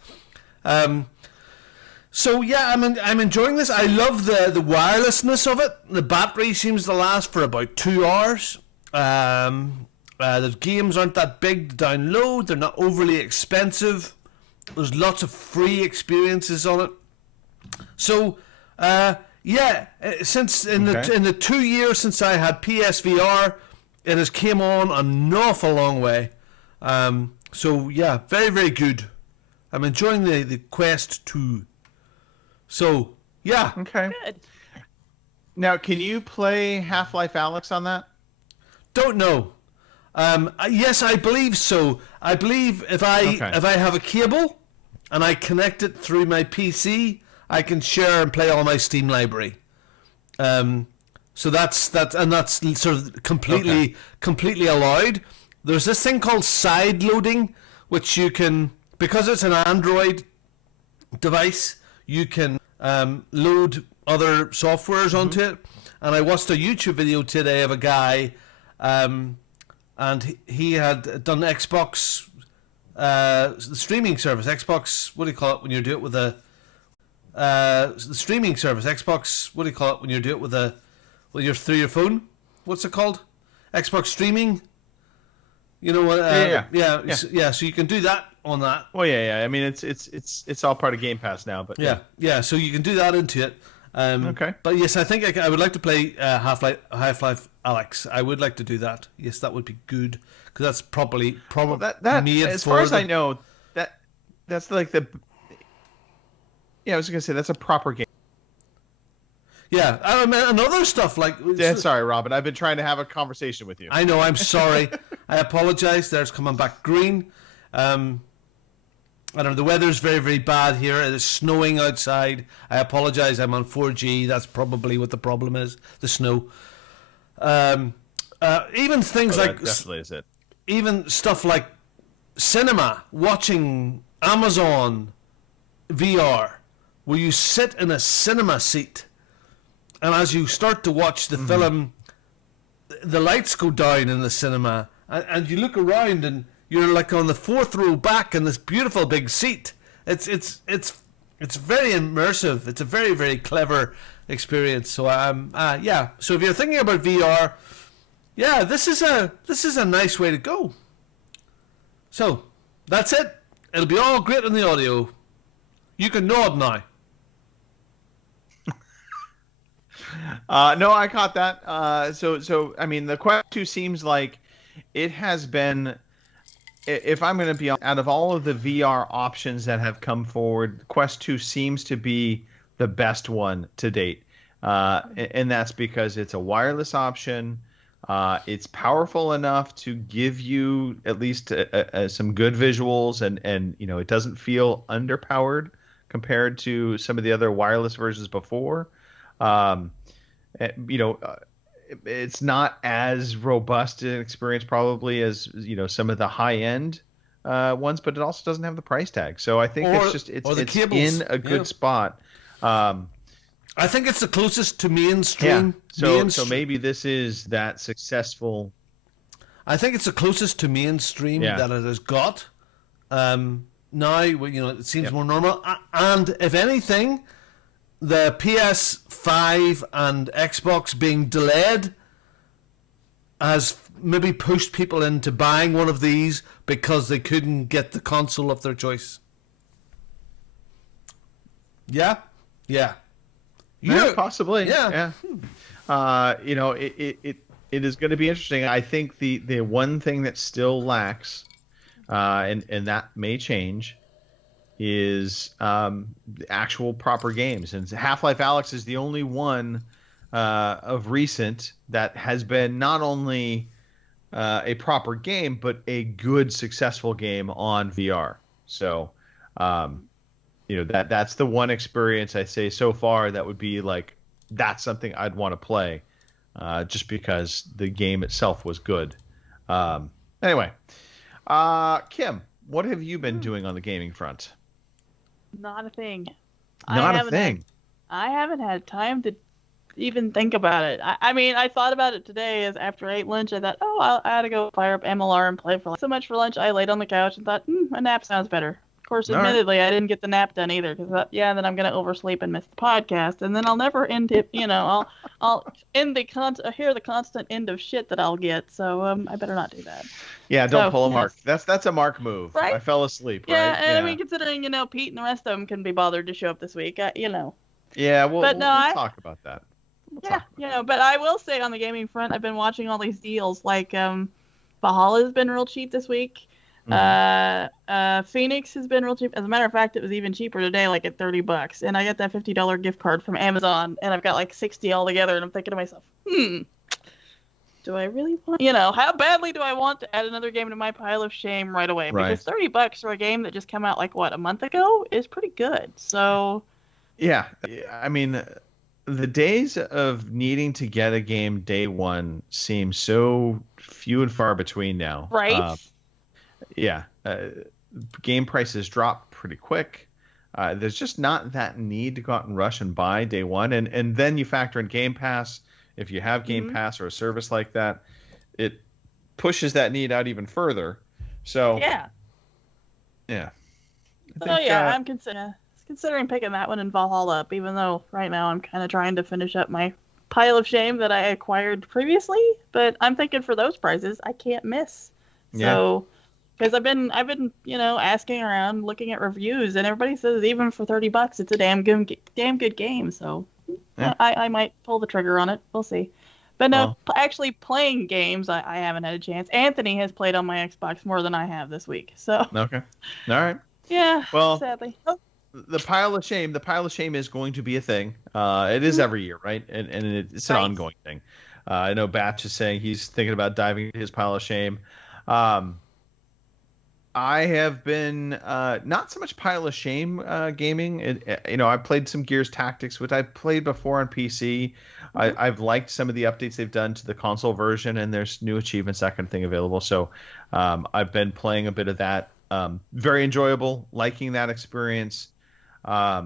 So yeah, I'm enjoying this. I love the wirelessness of it. The battery seems to last for about 2 hours. The games aren't that big to download. They're not overly expensive. There's lots of free experiences on it. So yeah, since in the 2 years since I had PSVR, it has came on an awful long way. So yeah, very, very good. I'm enjoying the Quest 2. So yeah. Okay. Good. Now, can you play Half-Life Alyx on that? Don't know. Yes, I believe so. I believe if I have a cable and I connect it through my PC, I can share and play all my Steam library. So that's sort of completely allowed. There's this thing called side loading, which you can, because it's an Android device, you can load other softwares onto it. And I watched a YouTube video today of a guy, and he had done Xbox, the streaming service, Xbox, what do you call it when you do it with the streaming service, Xbox, what do you call it when you do it with you're through your phone? What's it called? Xbox streaming? You know what? Yeah. So you can do that on that. Well, yeah. I mean, it's all part of Game Pass now, but yeah. So you can do that into it, Okay. But yes, I think I would like to play Half-Life Alyx. I would like to do that. Yes, that would be good because that's probably that made as for far as the... I know, that's like the. Yeah, I was gonna say that's a proper game. Yeah, I mean, and other stuff like... Yeah, sorry, Robin. I've been trying to have a conversation with you. I know, I'm sorry. I apologize. There's coming back green. I don't know, the weather's very, very bad here. It is snowing outside. I apologize. I'm on 4G. That's probably what the problem is, the snow. Even things like... That definitely is it. Even stuff like cinema, watching Amazon VR, where you sit in a cinema seat, and as you start to watch the film, the lights go down in the cinema, and you look around, and you're like on the fourth row back in this beautiful big seat. It's very immersive. It's a very, very clever experience. So yeah. So if you're thinking about VR, yeah, this is a nice way to go. So that's it. It'll be all great in the audio. You can nod now. No, I caught that. So I mean, the Quest 2 seems like it has been. If I'm going to be out of all of the VR options that have come forward, Quest 2 seems to be the best one to date, and that's because it's a wireless option. It's powerful enough to give you at least some good visuals, and you know it doesn't feel underpowered compared to some of the other wireless versions before. It's not as robust an experience probably as some of the high end ones, but it also doesn't have the price tag. So I think it's in a good spot. I think it's the closest to mainstream. Yeah. So maybe this is that successful. I think it's the closest to mainstream that it has got. Now, it seems more normal. And if anything, the PS5 and Xbox being delayed has maybe pushed people into buying one of these because they couldn't get the console of their choice. Yeah? Yeah. Yeah, possibly. Yeah. It is going to be interesting. I think the one thing that still lacks, and that may change, is the actual proper games. And Half-Life Alyx is the only one of recent that has been not only a proper game, but a good, successful game on VR. So, that's the one experience I say so far that would be like, that's something I'd want to play, just because the game itself was good. Anyway, Kim, what have you been doing on the gaming front? Not a thing. Not a thing. I haven't had time to even think about it. I mean, I thought about it today as after I ate lunch. I thought, I had to go fire up MLR and play for so much for lunch. I laid on the couch and thought, a nap sounds better. Of course, admittedly, I didn't get the nap done either because then I'm gonna oversleep and miss the podcast, and then I'll never end it. I'll end hear the constant end of shit that I'll get. So I better not do that. Yeah, don't pull a Mark. That's a Mark move. Right? I fell asleep. Yeah, right? And I mean, considering Pete and the rest of them couldn't be bothered to show up this week, Yeah, we'll talk about that. But I will say on the gaming front, I've been watching all these deals. Like Valhalla has been real cheap this week. Phoenix has been real cheap. As a matter of fact, it was even cheaper today, like at $30. And I got that $50 gift card from Amazon, and I've got like 60 altogether. And I'm thinking to myself, do I really want? How badly do I want to add another game to my pile of shame right away? Right. Because $30 for a game that just came out like a month ago is pretty good. So. Yeah, I mean, the days of needing to get a game day one seem so few and far between now. Right. Game prices drop pretty quick. There's just not that need to go out and rush and buy day one. And then you factor in Game Pass. If you have Game Pass or a service like that, it pushes that need out even further. So yeah. I'm considering picking that one and Valhalla up, even though right now I'm kind of trying to finish up my pile of shame that I acquired previously. But I'm thinking for those prices, I can't miss. So. Because I've been asking around, looking at reviews, and everybody says even for $30, it's a damn good game. So Yeah. I might pull the trigger on it. We'll see. But no, Well. actually playing games, I haven't had a chance. Anthony has played on my Xbox more than I have this week. So Okay. All right. yeah, Well, sadly. Oh, the pile of shame is going to be a thing. It is every year, right? And it's an Right. ongoing thing. I know Batch is saying he's thinking about diving into his pile of shame. I have been not so much pile of shame gaming. I played some Gears Tactics, which I played before on PC. I've liked some of the updates they've done to the console version, and there's new achievements, that kind of thing available. So I've been playing a bit of that. Very enjoyable, liking that experience. I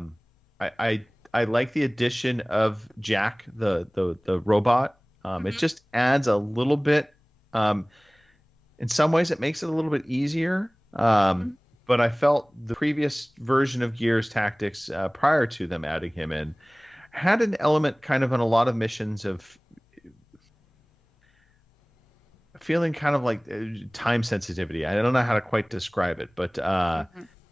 like the addition of Jack, the robot. It just adds a little bit. In some ways, it makes it a little bit easier. But I felt the previous version of Gears Tactics, prior to them adding him in, had an element kind of on a lot of missions of feeling kind of like time sensitivity. I don't know how to quite describe it, but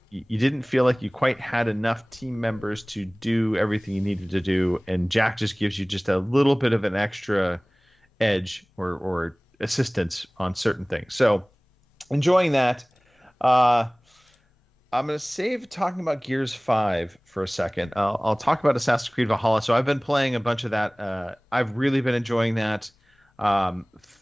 you didn't feel like you quite had enough team members to do everything you needed to do, and Jack just gives you just a little bit of an extra edge or assistance on certain things. So enjoying that. I'm going to save talking about Gears 5 for a second. I'll talk about Assassin's Creed Valhalla. So I've been playing a bunch of that. I've really been enjoying that.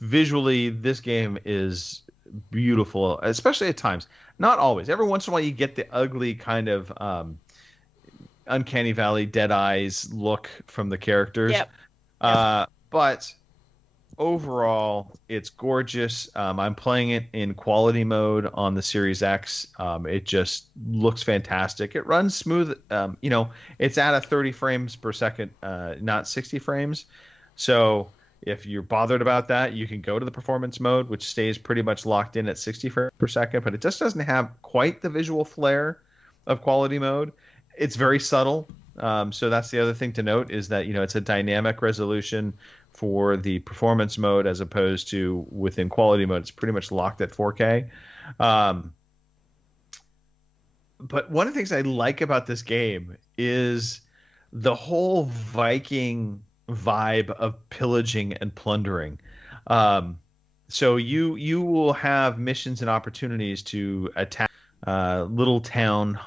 Visually, this game is beautiful, especially at times. Not always. Every once in a while, you get the ugly kind of Uncanny Valley, Dead Eyes look from the characters. Yep. But overall, it's gorgeous. I'm playing it in quality mode on the Series X. It just looks fantastic. It runs smooth. It's at a 30 frames per second, not 60 frames. So if you're bothered about that, you can go to the performance mode, which stays pretty much locked in at 60 frames per second, but it just doesn't have quite the visual flair of quality mode. It's very subtle. So that's the other thing to note, is that, it's a dynamic resolution for the performance mode, as opposed to within quality mode, it's pretty much locked at 4K. But one of the things I like about this game is the whole Viking vibe of pillaging and plundering. So you will have missions and opportunities to attack little town,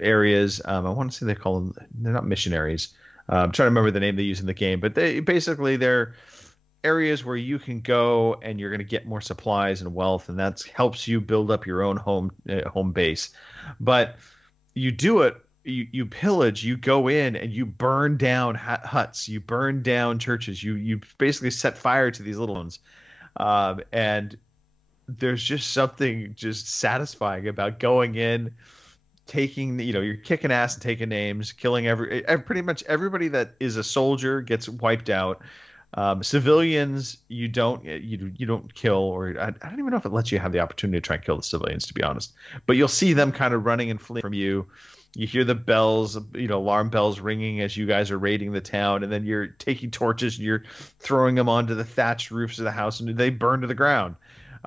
areas. I want to say they're not missionaries. I'm trying to remember the name they use in the game, but they're areas where you can go and you're going to get more supplies and wealth, and that helps you build up your own home base. But you do it, you pillage, you go in and you burn down huts, you burn down churches, you basically set fire to these little ones, and there's just something just satisfying about going in, taking, you're kicking ass and taking names, killing pretty much everybody that is a soldier gets wiped out. Civilians, you don't kill, or I don't even know if it lets you have the opportunity to try and kill the civilians, to be honest. But you'll see them kind of running and fleeing from you. You hear the bells, alarm bells ringing as you guys are raiding the town, and then you're taking torches and you're throwing them onto the thatched roofs of the house, and they burn to the ground.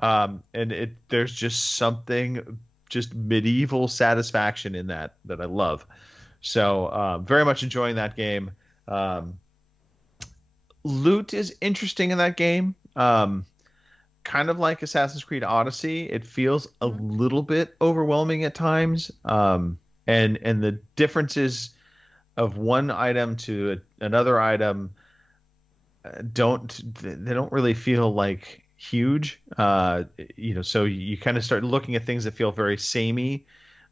There's just something, just medieval satisfaction in that I love. So very much enjoying that game. Loot is interesting in that game. Kind of like Assassin's Creed Odyssey, it feels a little bit overwhelming at times. And the differences of one item to another item don't really feel like huge. So you kind of start looking at things that feel very samey,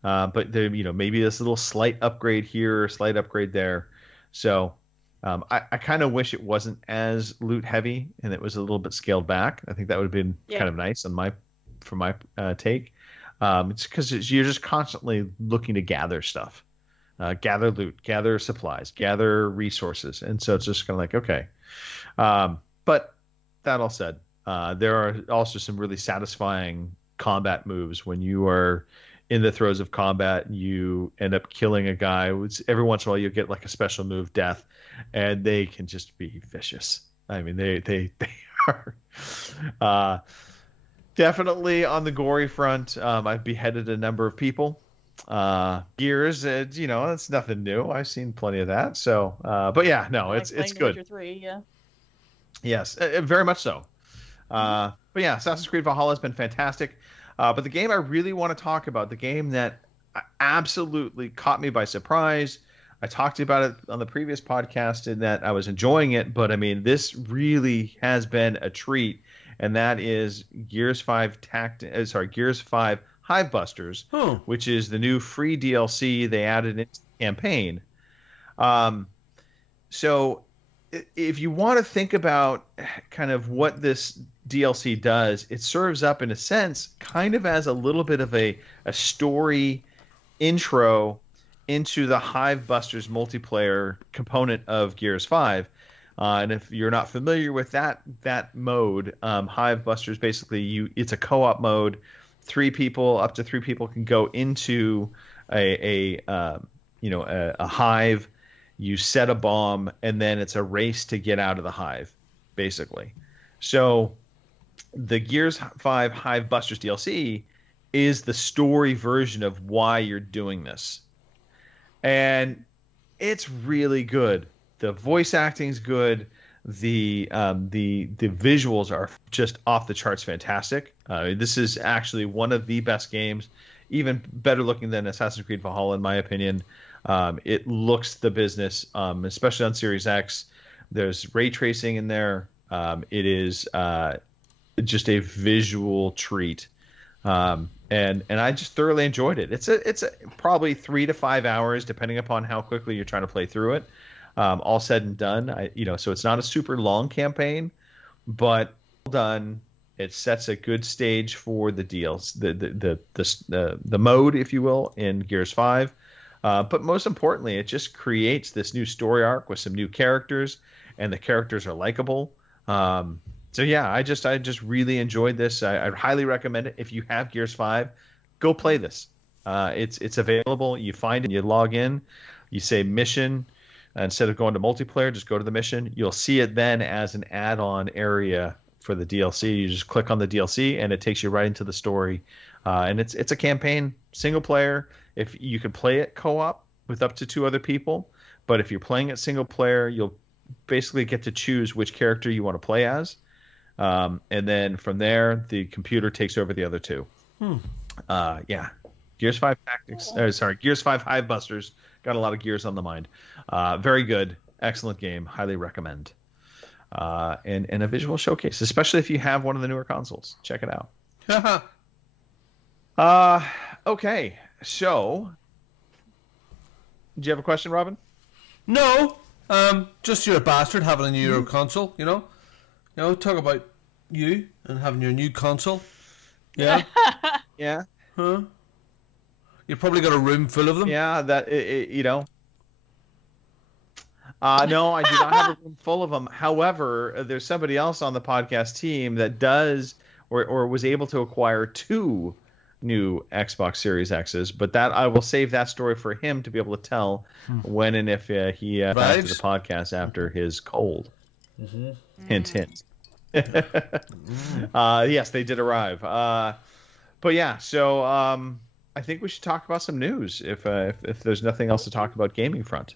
but there, maybe this little slight upgrade here or slight upgrade there. So I kind of wish it wasn't as loot heavy and it was a little bit scaled back. I think that would have been kind of nice from my take. It's because you're just constantly looking to gather stuff, gather loot, gather supplies, gather resources, and so it's just kind of like, okay. But that all said, there are also some really satisfying combat moves when you are in the throes of combat and you end up killing a guy. Every once in a while you get like a special move, death, and they can just be vicious. I mean, they are definitely on the gory front. I've beheaded a number of people Gears, it's nothing new. I've seen plenty of that. So, but yeah, no, it's good. Witcher 3, yeah. Yes, very much so. But yeah, Assassin's Creed Valhalla has been fantastic. But the game I really want to talk about, the game that absolutely caught me by surprise. I talked about it on the previous podcast in that I was enjoying it, but I mean, this really has been a treat, and that is Gears 5 Hive Busters, which is the new free DLC they added into the campaign. So if you want to think about kind of what this DLC does, it serves up in a sense kind of as a little bit of a story intro into the Hive Busters multiplayer component of Gears 5. And if you're not familiar with that mode, Hive Busters basically it's a co-op mode. Up to three people can go into a hive. You set a bomb, and then it's a race to get out of the hive, basically. So the Gears 5 Hive Busters DLC is the story version of why you're doing this. And it's really good. The voice acting's good. The visuals are just off the charts fantastic. This is actually one of the best games, even better looking than Assassin's Creed Valhalla, in my opinion. It looks the business, especially on Series X. There's ray tracing in there. It is just a visual treat. And I just thoroughly enjoyed it. It's probably 3 to 5 hours, depending upon how quickly you're trying to play through it. All said and done, so it's not a super long campaign, but well done. It sets a good stage for the deals, the mode, if you will, in Gears 5. But most importantly, it just creates this new story arc with some new characters, and the characters are likable. So yeah, I just really enjoyed this. I'd highly recommend it. If you have Gears 5, go play this. It's available. You find it, you log in, you say mission. Instead of going to multiplayer, just go to the mission. You'll see it then as an add-on area for the DLC. You just click on the DLC, and it takes you right into the story. And it's a campaign, single player. If you can play it co-op with up to 2 other people, but if you're playing it single player, you'll basically get to choose which character you want to play as. And then from there, the computer takes over the other 2. Yeah. Gears 5 Gears 5 Hive Busters. Got a lot of gears on the mind. Very good. Excellent game. Highly recommend. And a visual showcase, especially if you have one of the newer consoles. Check it out. Okay. So, do you have a question, Robin? No. Just you're a bastard having a new console, talk about you and having your new console. Yeah. Yeah. Huh? You've probably got a room full of them. Yeah, no, I do not have a room full of them. However, there's somebody else on the podcast team that does or was able to acquire 2 new Xbox Series X's, but that I will save that story for him to be able to tell when and if he comes to the podcast after his cold. Mm-hmm. Hint, hint. Yes, they did arrive. But yeah, so I think we should talk about some news if there's nothing else to talk about gaming front.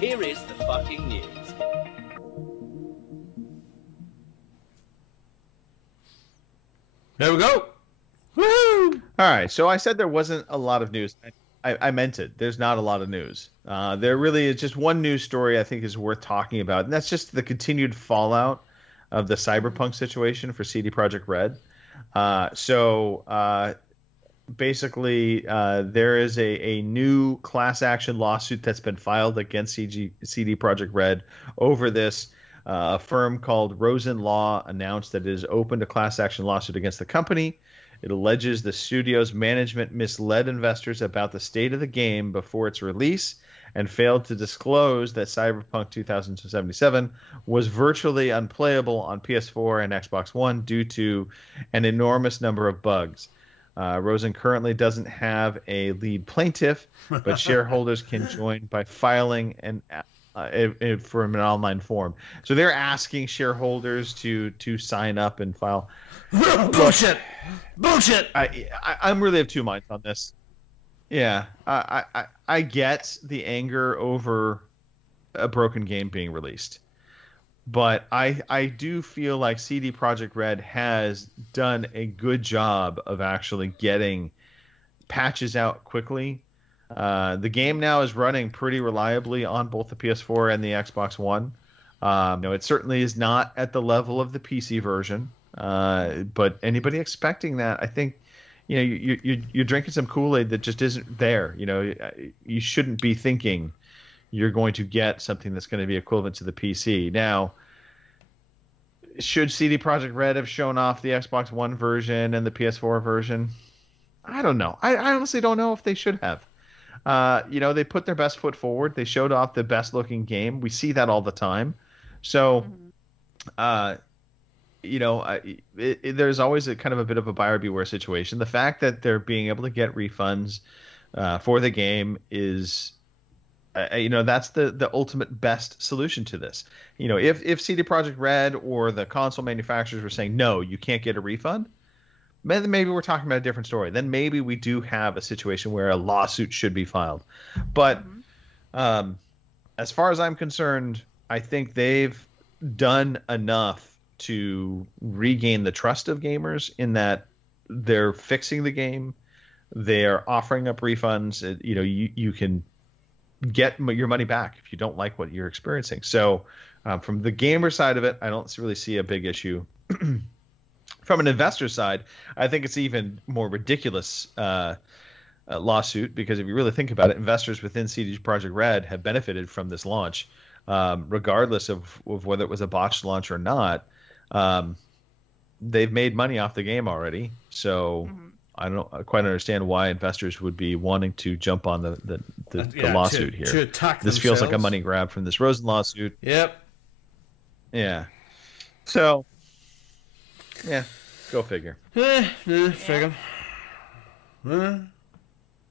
Here is the fucking news. There we go. Woo! All right, so I said there wasn't a lot of news. I meant it. There's not a lot of news. There really is just one news story I think is worth talking about, and that's just the continued fallout of the Cyberpunk situation for CD Projekt Red. Basically, there is a new class action lawsuit that's been filed against CD Projekt Red over this. A firm called Rosen Law announced that it is opened a class action lawsuit against the company. It alleges the studio's management misled investors about the state of the game before its release and failed to disclose that Cyberpunk 2077 was virtually unplayable on PS4 and Xbox One due to an enormous number of bugs. Rosen currently doesn't have a lead plaintiff, but shareholders can join by filing an from an online form. So they're asking shareholders to sign up and file. Bullshit. I'm really of two minds on this. Yeah, I get the anger over a broken game being released, but I do feel like CD Projekt Red has done a good job of actually getting patches out quickly. The game now is running pretty reliably on both the PS4 and the Xbox One. It certainly is not at the level of the PC version, but anybody expecting that, I think, you're drinking some Kool-Aid that just isn't there. You shouldn't be thinking you're going to get something that's going to be equivalent to the PC. Now, should CD Projekt Red have shown off the Xbox One version and the PS4 version? I don't know. I honestly don't know if they should have. They put their best foot forward. They showed off the best looking game. We see that all the time. So, there's always a kind of a bit of a buyer beware situation. The fact that they're being able to get refunds for the game is, that's the ultimate best solution to this. If CD Projekt Red or the console manufacturers were saying, no, you can't get a refund, then maybe we're talking about a different story. Then maybe we do have a situation where a lawsuit should be filed. But as far as I'm concerned, I think they've done enough to regain the trust of gamers in that they're fixing the game. They're offering up refunds. You can get your money back if you don't like what you're experiencing. So from the gamer side of it, I don't really see a big issue. From an investor side, I think it's even more ridiculous lawsuit, because if you really think about it, investors within CD Projekt Red have benefited from this launch, regardless of whether it was a botched launch or not. They've made money off the game already, so I don't quite understand why investors would be wanting to jump on the lawsuit here. To attack this themselves. Feels like a money grab from this Rosen lawsuit. Yep. Yeah. So. Yeah, go figure. Figure.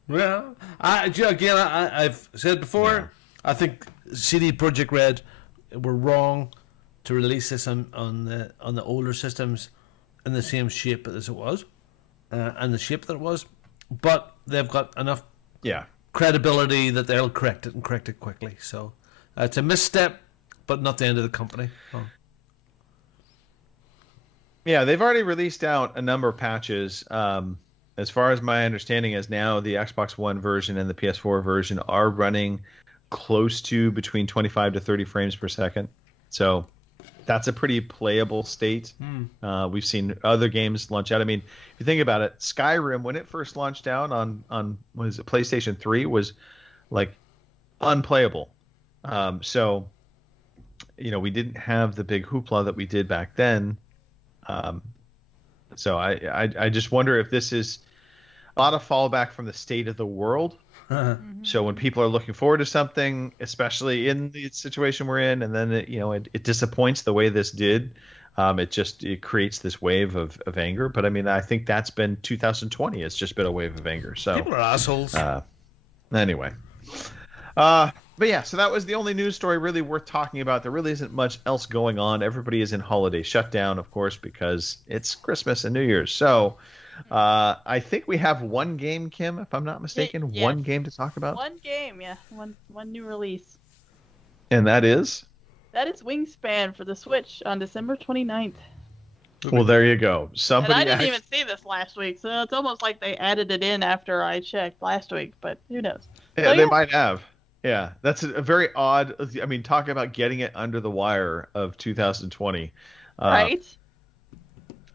Well, I've said before, I think CD Projekt Red were wrong to release this on the older systems in the same shape as it was, and the shape that it was, but they've got enough credibility that they'll correct it and correct it quickly. So it's a misstep, but not the end of the company. Oh. Yeah, they've already released out a number of patches. As far as my understanding is now, the Xbox One version and the PS4 version are running close to between 25 to 30 frames per second. So that's a pretty playable state. We've seen other games launch out. I mean, if you think about it, Skyrim, when it first launched out on what is it, PlayStation 3, was like unplayable. So, we didn't have the big hoopla that we did back then. So I just wonder if this is a lot of fallback from the state of the world. So when people are looking forward to something, especially in the situation we're in, and then it disappoints the way this did, it creates this wave of anger. But I mean, I think that's been 2020. It's just been a wave of anger. So people are assholes. Anyway. But yeah, so that was the only news story really worth talking about. There really isn't much else going on. Everybody is in holiday shutdown, of course, because it's Christmas and New Year's. So I think we have one game, Kim, if I'm not mistaken. Yeah. One game to talk about. One game, yeah. One new release. And that is? That is Wingspan for the Switch on December 29th. Well, there you go. And I didn't even see this last week, so it's almost like they added it in after I checked last week, but who knows? Yeah, So, they might have. Yeah, that's a very odd. I mean, talk about getting it under the wire of 2020. Right?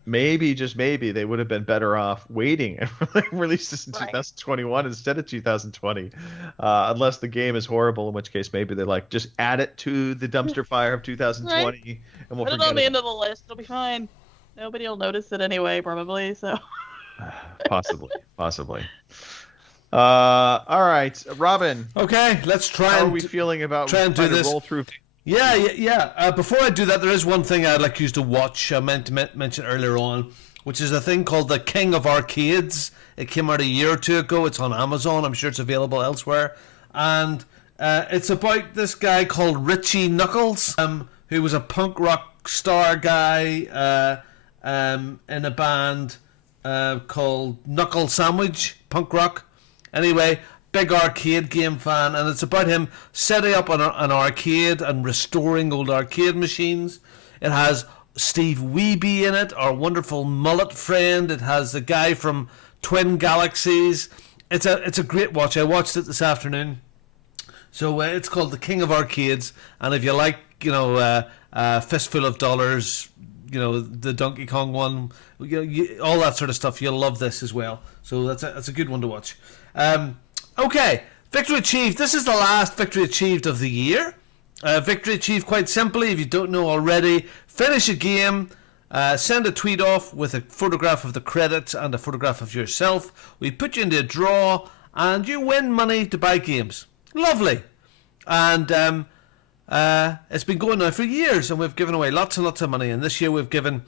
Maybe, just maybe, they would have been better off waiting and release this in 2021 instead of 2020. Unless the game is horrible, in which case maybe they're like, just add it to the dumpster fire of 2020, Right. and we'll Put it forget on the end of the list. It'll be fine. Nobody will notice it anyway, probably. So. Possibly. All right, Robin. Okay, let's try. How are we feeling about try and do this? Roll through? Yeah. Before I do that, there is one thing I'd like you to watch. I meant to mention earlier on, which is a thing called The King of Arcades. It came out a year or two ago. It's on Amazon. I'm sure it's available elsewhere. And It's about this guy called Richie Knuckles, who was a punk rock star guy in a band called Knuckle Sandwich, punk rock. Anyway, big arcade game fan, and it's about him setting up an arcade and restoring old arcade machines. It has Steve Wiebe in it, our wonderful mullet friend. It has the guy from Twin Galaxies. It's a great watch. I watched it this afternoon. So it's called The King of Arcades, and if you like, Fistful of Dollars, the Donkey Kong one, all that sort of stuff, you'll love this as well. So that's a good one to watch. Okay, victory achieved. This is the last victory achieved of the year. Victory achieved quite simply, if you don't know already, finish a game, send a tweet off with a photograph of the credits and a photograph of yourself. We put you into a draw, and you win money to buy games. Lovely. And it's been going now for years, and we've given away lots and lots of money. And this year we've given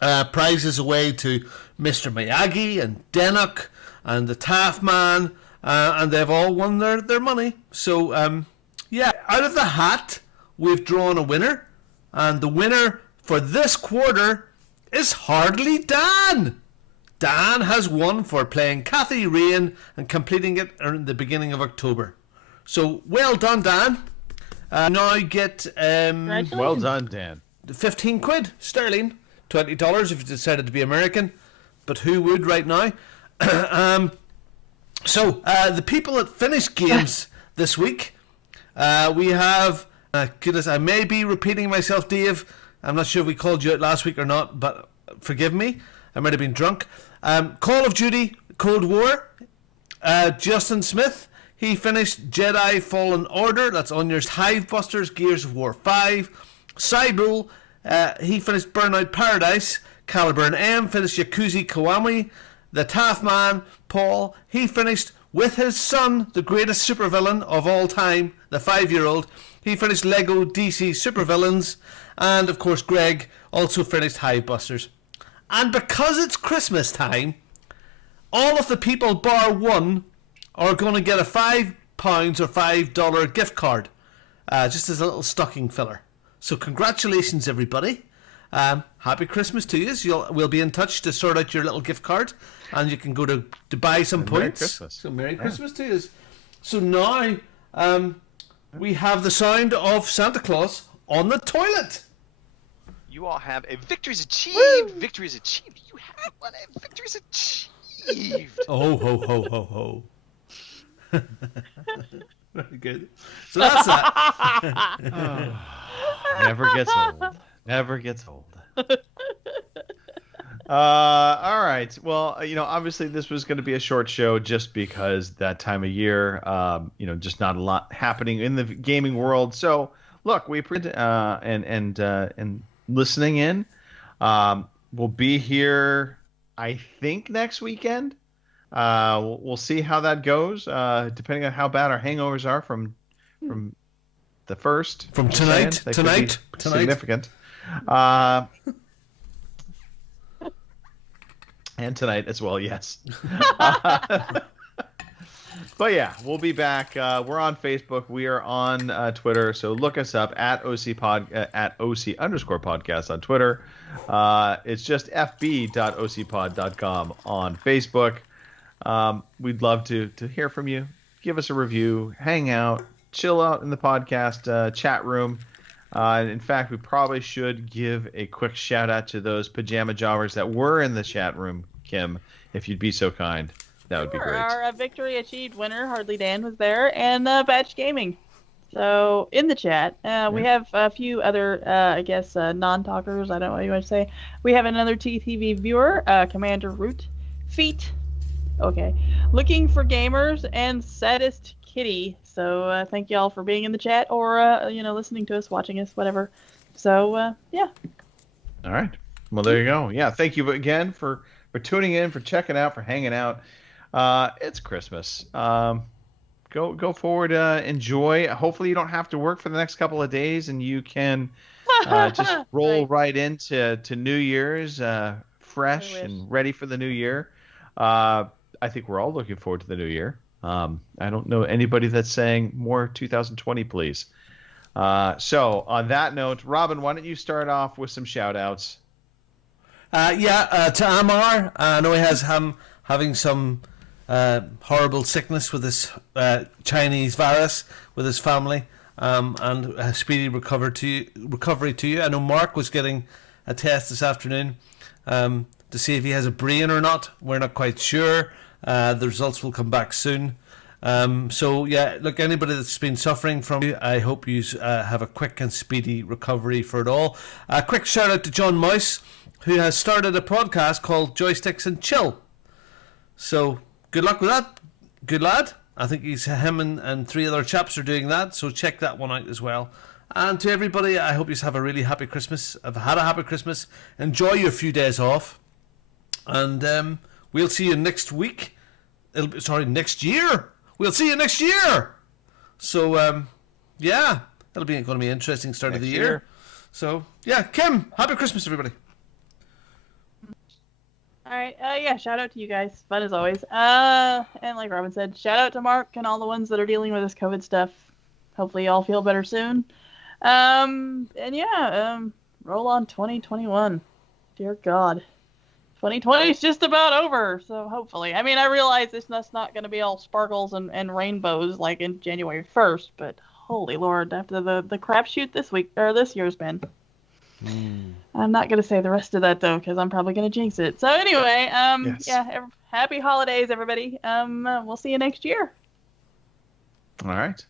prizes away to Mr. Miyagi and Dennock and the Taff Man, and they've all won their money. So, out of the hat, we've drawn a winner, and the winner for this quarter is Hardly Dan. Dan has won for playing Kathy Rain and completing it in the beginning of October. So, well done, Dan. Now get... well done, Dan. 15 quid sterling. $20 if you decided to be American. But who would right now? So, the people that finished games this week, we have... goodness, I may be repeating myself, Dave. I'm not sure if we called you out last week or not, but forgive me. I might have been drunk. Call of Duty Cold War. Justin Smith, he finished Jedi Fallen Order. That's on yours. Hivebusters, Gears of War 5. Cybul, he finished Burnout Paradise. Caliburn M finished Yakuza Kiwami. The Taff Man, Paul, he finished with his son, the greatest supervillain of all time, the 5-year-old. He finished Lego DC Supervillains. And, of course, Greg also finished Hivebusters. And because it's Christmas time, all of the people bar one are going to get a £5 or $5 gift card, just as a little stocking filler. So congratulations, everybody. Happy Christmas to you. We'll be in touch to sort out your little gift card, and you can go to buy some points. Merry Christmas. So Merry Christmas to you. So now we have the sound of Santa Claus on the toilet. You all have a victory's achieved. Woo! Victory's achieved. You have one. A victory's achieved. Oh, ho, ho, ho, ho. Very good. So that's that. Never gets old. Never gets old. All right. Well, obviously this was going to be a short show just because that time of year, just not a lot happening in the gaming world. So, look, we appreciate and listening in. We'll be here, I think, next weekend. We'll see how that goes, depending on how bad our hangovers are from the first. From tonight. Significant. And tonight as well, yes. But yeah, we'll be back. We're on Facebook. We are on Twitter. So look us up at OC_podcast on Twitter. It's just fb.ocpod.com on Facebook. We'd love to hear from you. Give us a review. Hang out. Chill out in the podcast chat room. In fact, we probably should give a quick shout out to those pajama jobbers that were in the chat room, Kim, if you'd be so kind. That would be great. Our victory achieved winner, Hardly Dan, was there, and Batch Gaming. So, in the chat, we have a few other, non-talkers. I don't know what you want to say. We have another TTV viewer, Commander Root. Feet. Okay. Looking for gamers and saddest kitty. So, thank you all for being in the chat or, listening to us, watching us, whatever. So, yeah. All right. Well, there you go. Yeah, thank you again for tuning in, for checking out, for hanging out. It's Christmas. Go forward, enjoy. Hopefully you don't have to work for the next couple of days and you can just roll right into New Year's fresh and ready for the new year. I think we're all looking forward to the new year. I don't know anybody that's saying more 2020, please. So on that note, Robin, why don't you start off with some shout outs? To Amar, I know he has having some horrible sickness with this Chinese virus with his family, and a speedy recovery to you. I know Mark was getting a test this afternoon to see if he has a brain or not. We're not quite sure. The results will come back soon. Look, anybody that's been suffering from you, I hope you have a quick and speedy recovery for it all. A quick shout out to John Mouse, who has started a podcast called Joysticks and Chill. So good luck with that, good lad. I think him and 3 other chaps are doing that, so check that one out as well. And to everybody, I hope you have a really happy Christmas. Have had a happy Christmas. Enjoy your few days off, and we'll see you next week. Next year. We'll see you next year. So that'll be going to be an interesting start next of the year. So Kim, happy Christmas, everybody. All right. Shout out to you guys. Fun as always. And like Robin said, shout out to Mark and all the ones that are dealing with this COVID stuff. Hopefully y'all feel better soon. Roll on 2021. Dear God. 2020 is just about over, so hopefully. I mean, I realize that's not going to be all sparkles and rainbows like in January 1st, but holy Lord, after the crapshoot this year's been. I'm not going to say the rest of that, though, because I'm probably going to jinx it. So anyway, happy holidays, everybody. We'll see you next year. All right.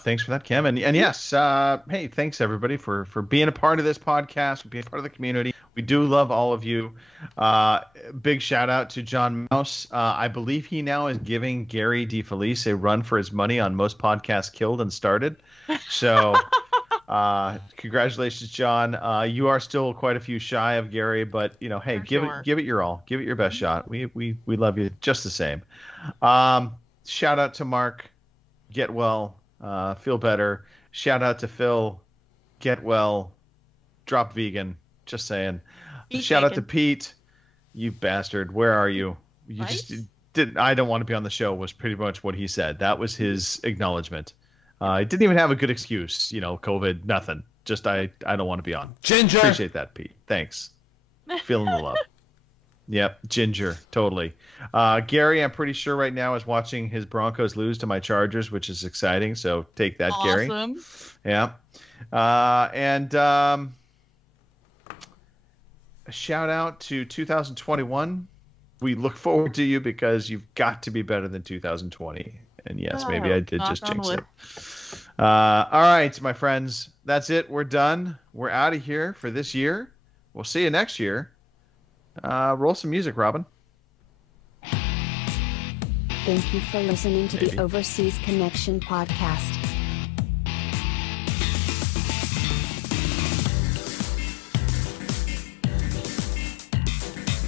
Thanks for that, Kim. And yes, hey, thanks, everybody, for being a part of this podcast, being a part of the community. We do love all of you. Big shout out to John Mouse. I believe he now is giving Gary DeFelice a run for his money on most podcasts killed and started. So congratulations, John. You are still quite a few shy of Gary, but hey, give it your all. Give it your best shot. We love you just the same. Shout out to Mark. Get well. Feel better. Shout out to Phil. Get well. Drop vegan. Just saying. Shout out to Pete. You bastard. Where are you? You just didn't. I don't want to be on the show was pretty much what he said. That was his acknowledgement. He didn't even have a good excuse. COVID, nothing. Just I don't want to be on. Ginger. Appreciate that, Pete. Thanks. Feeling the love. Yep, Ginger, totally. Gary, I'm pretty sure right now is watching his Broncos lose to my Chargers, which is exciting. So take that, awesome. Gary. Yeah. And a shout out to 2021. We look forward to you because you've got to be better than 2020. And yes, maybe I did just jinx it. All right, my friends, that's it. We're done. We're out of here for this year. We'll see you next year. Roll some music, Robin. Thank you for listening to the Overseas Connection podcast.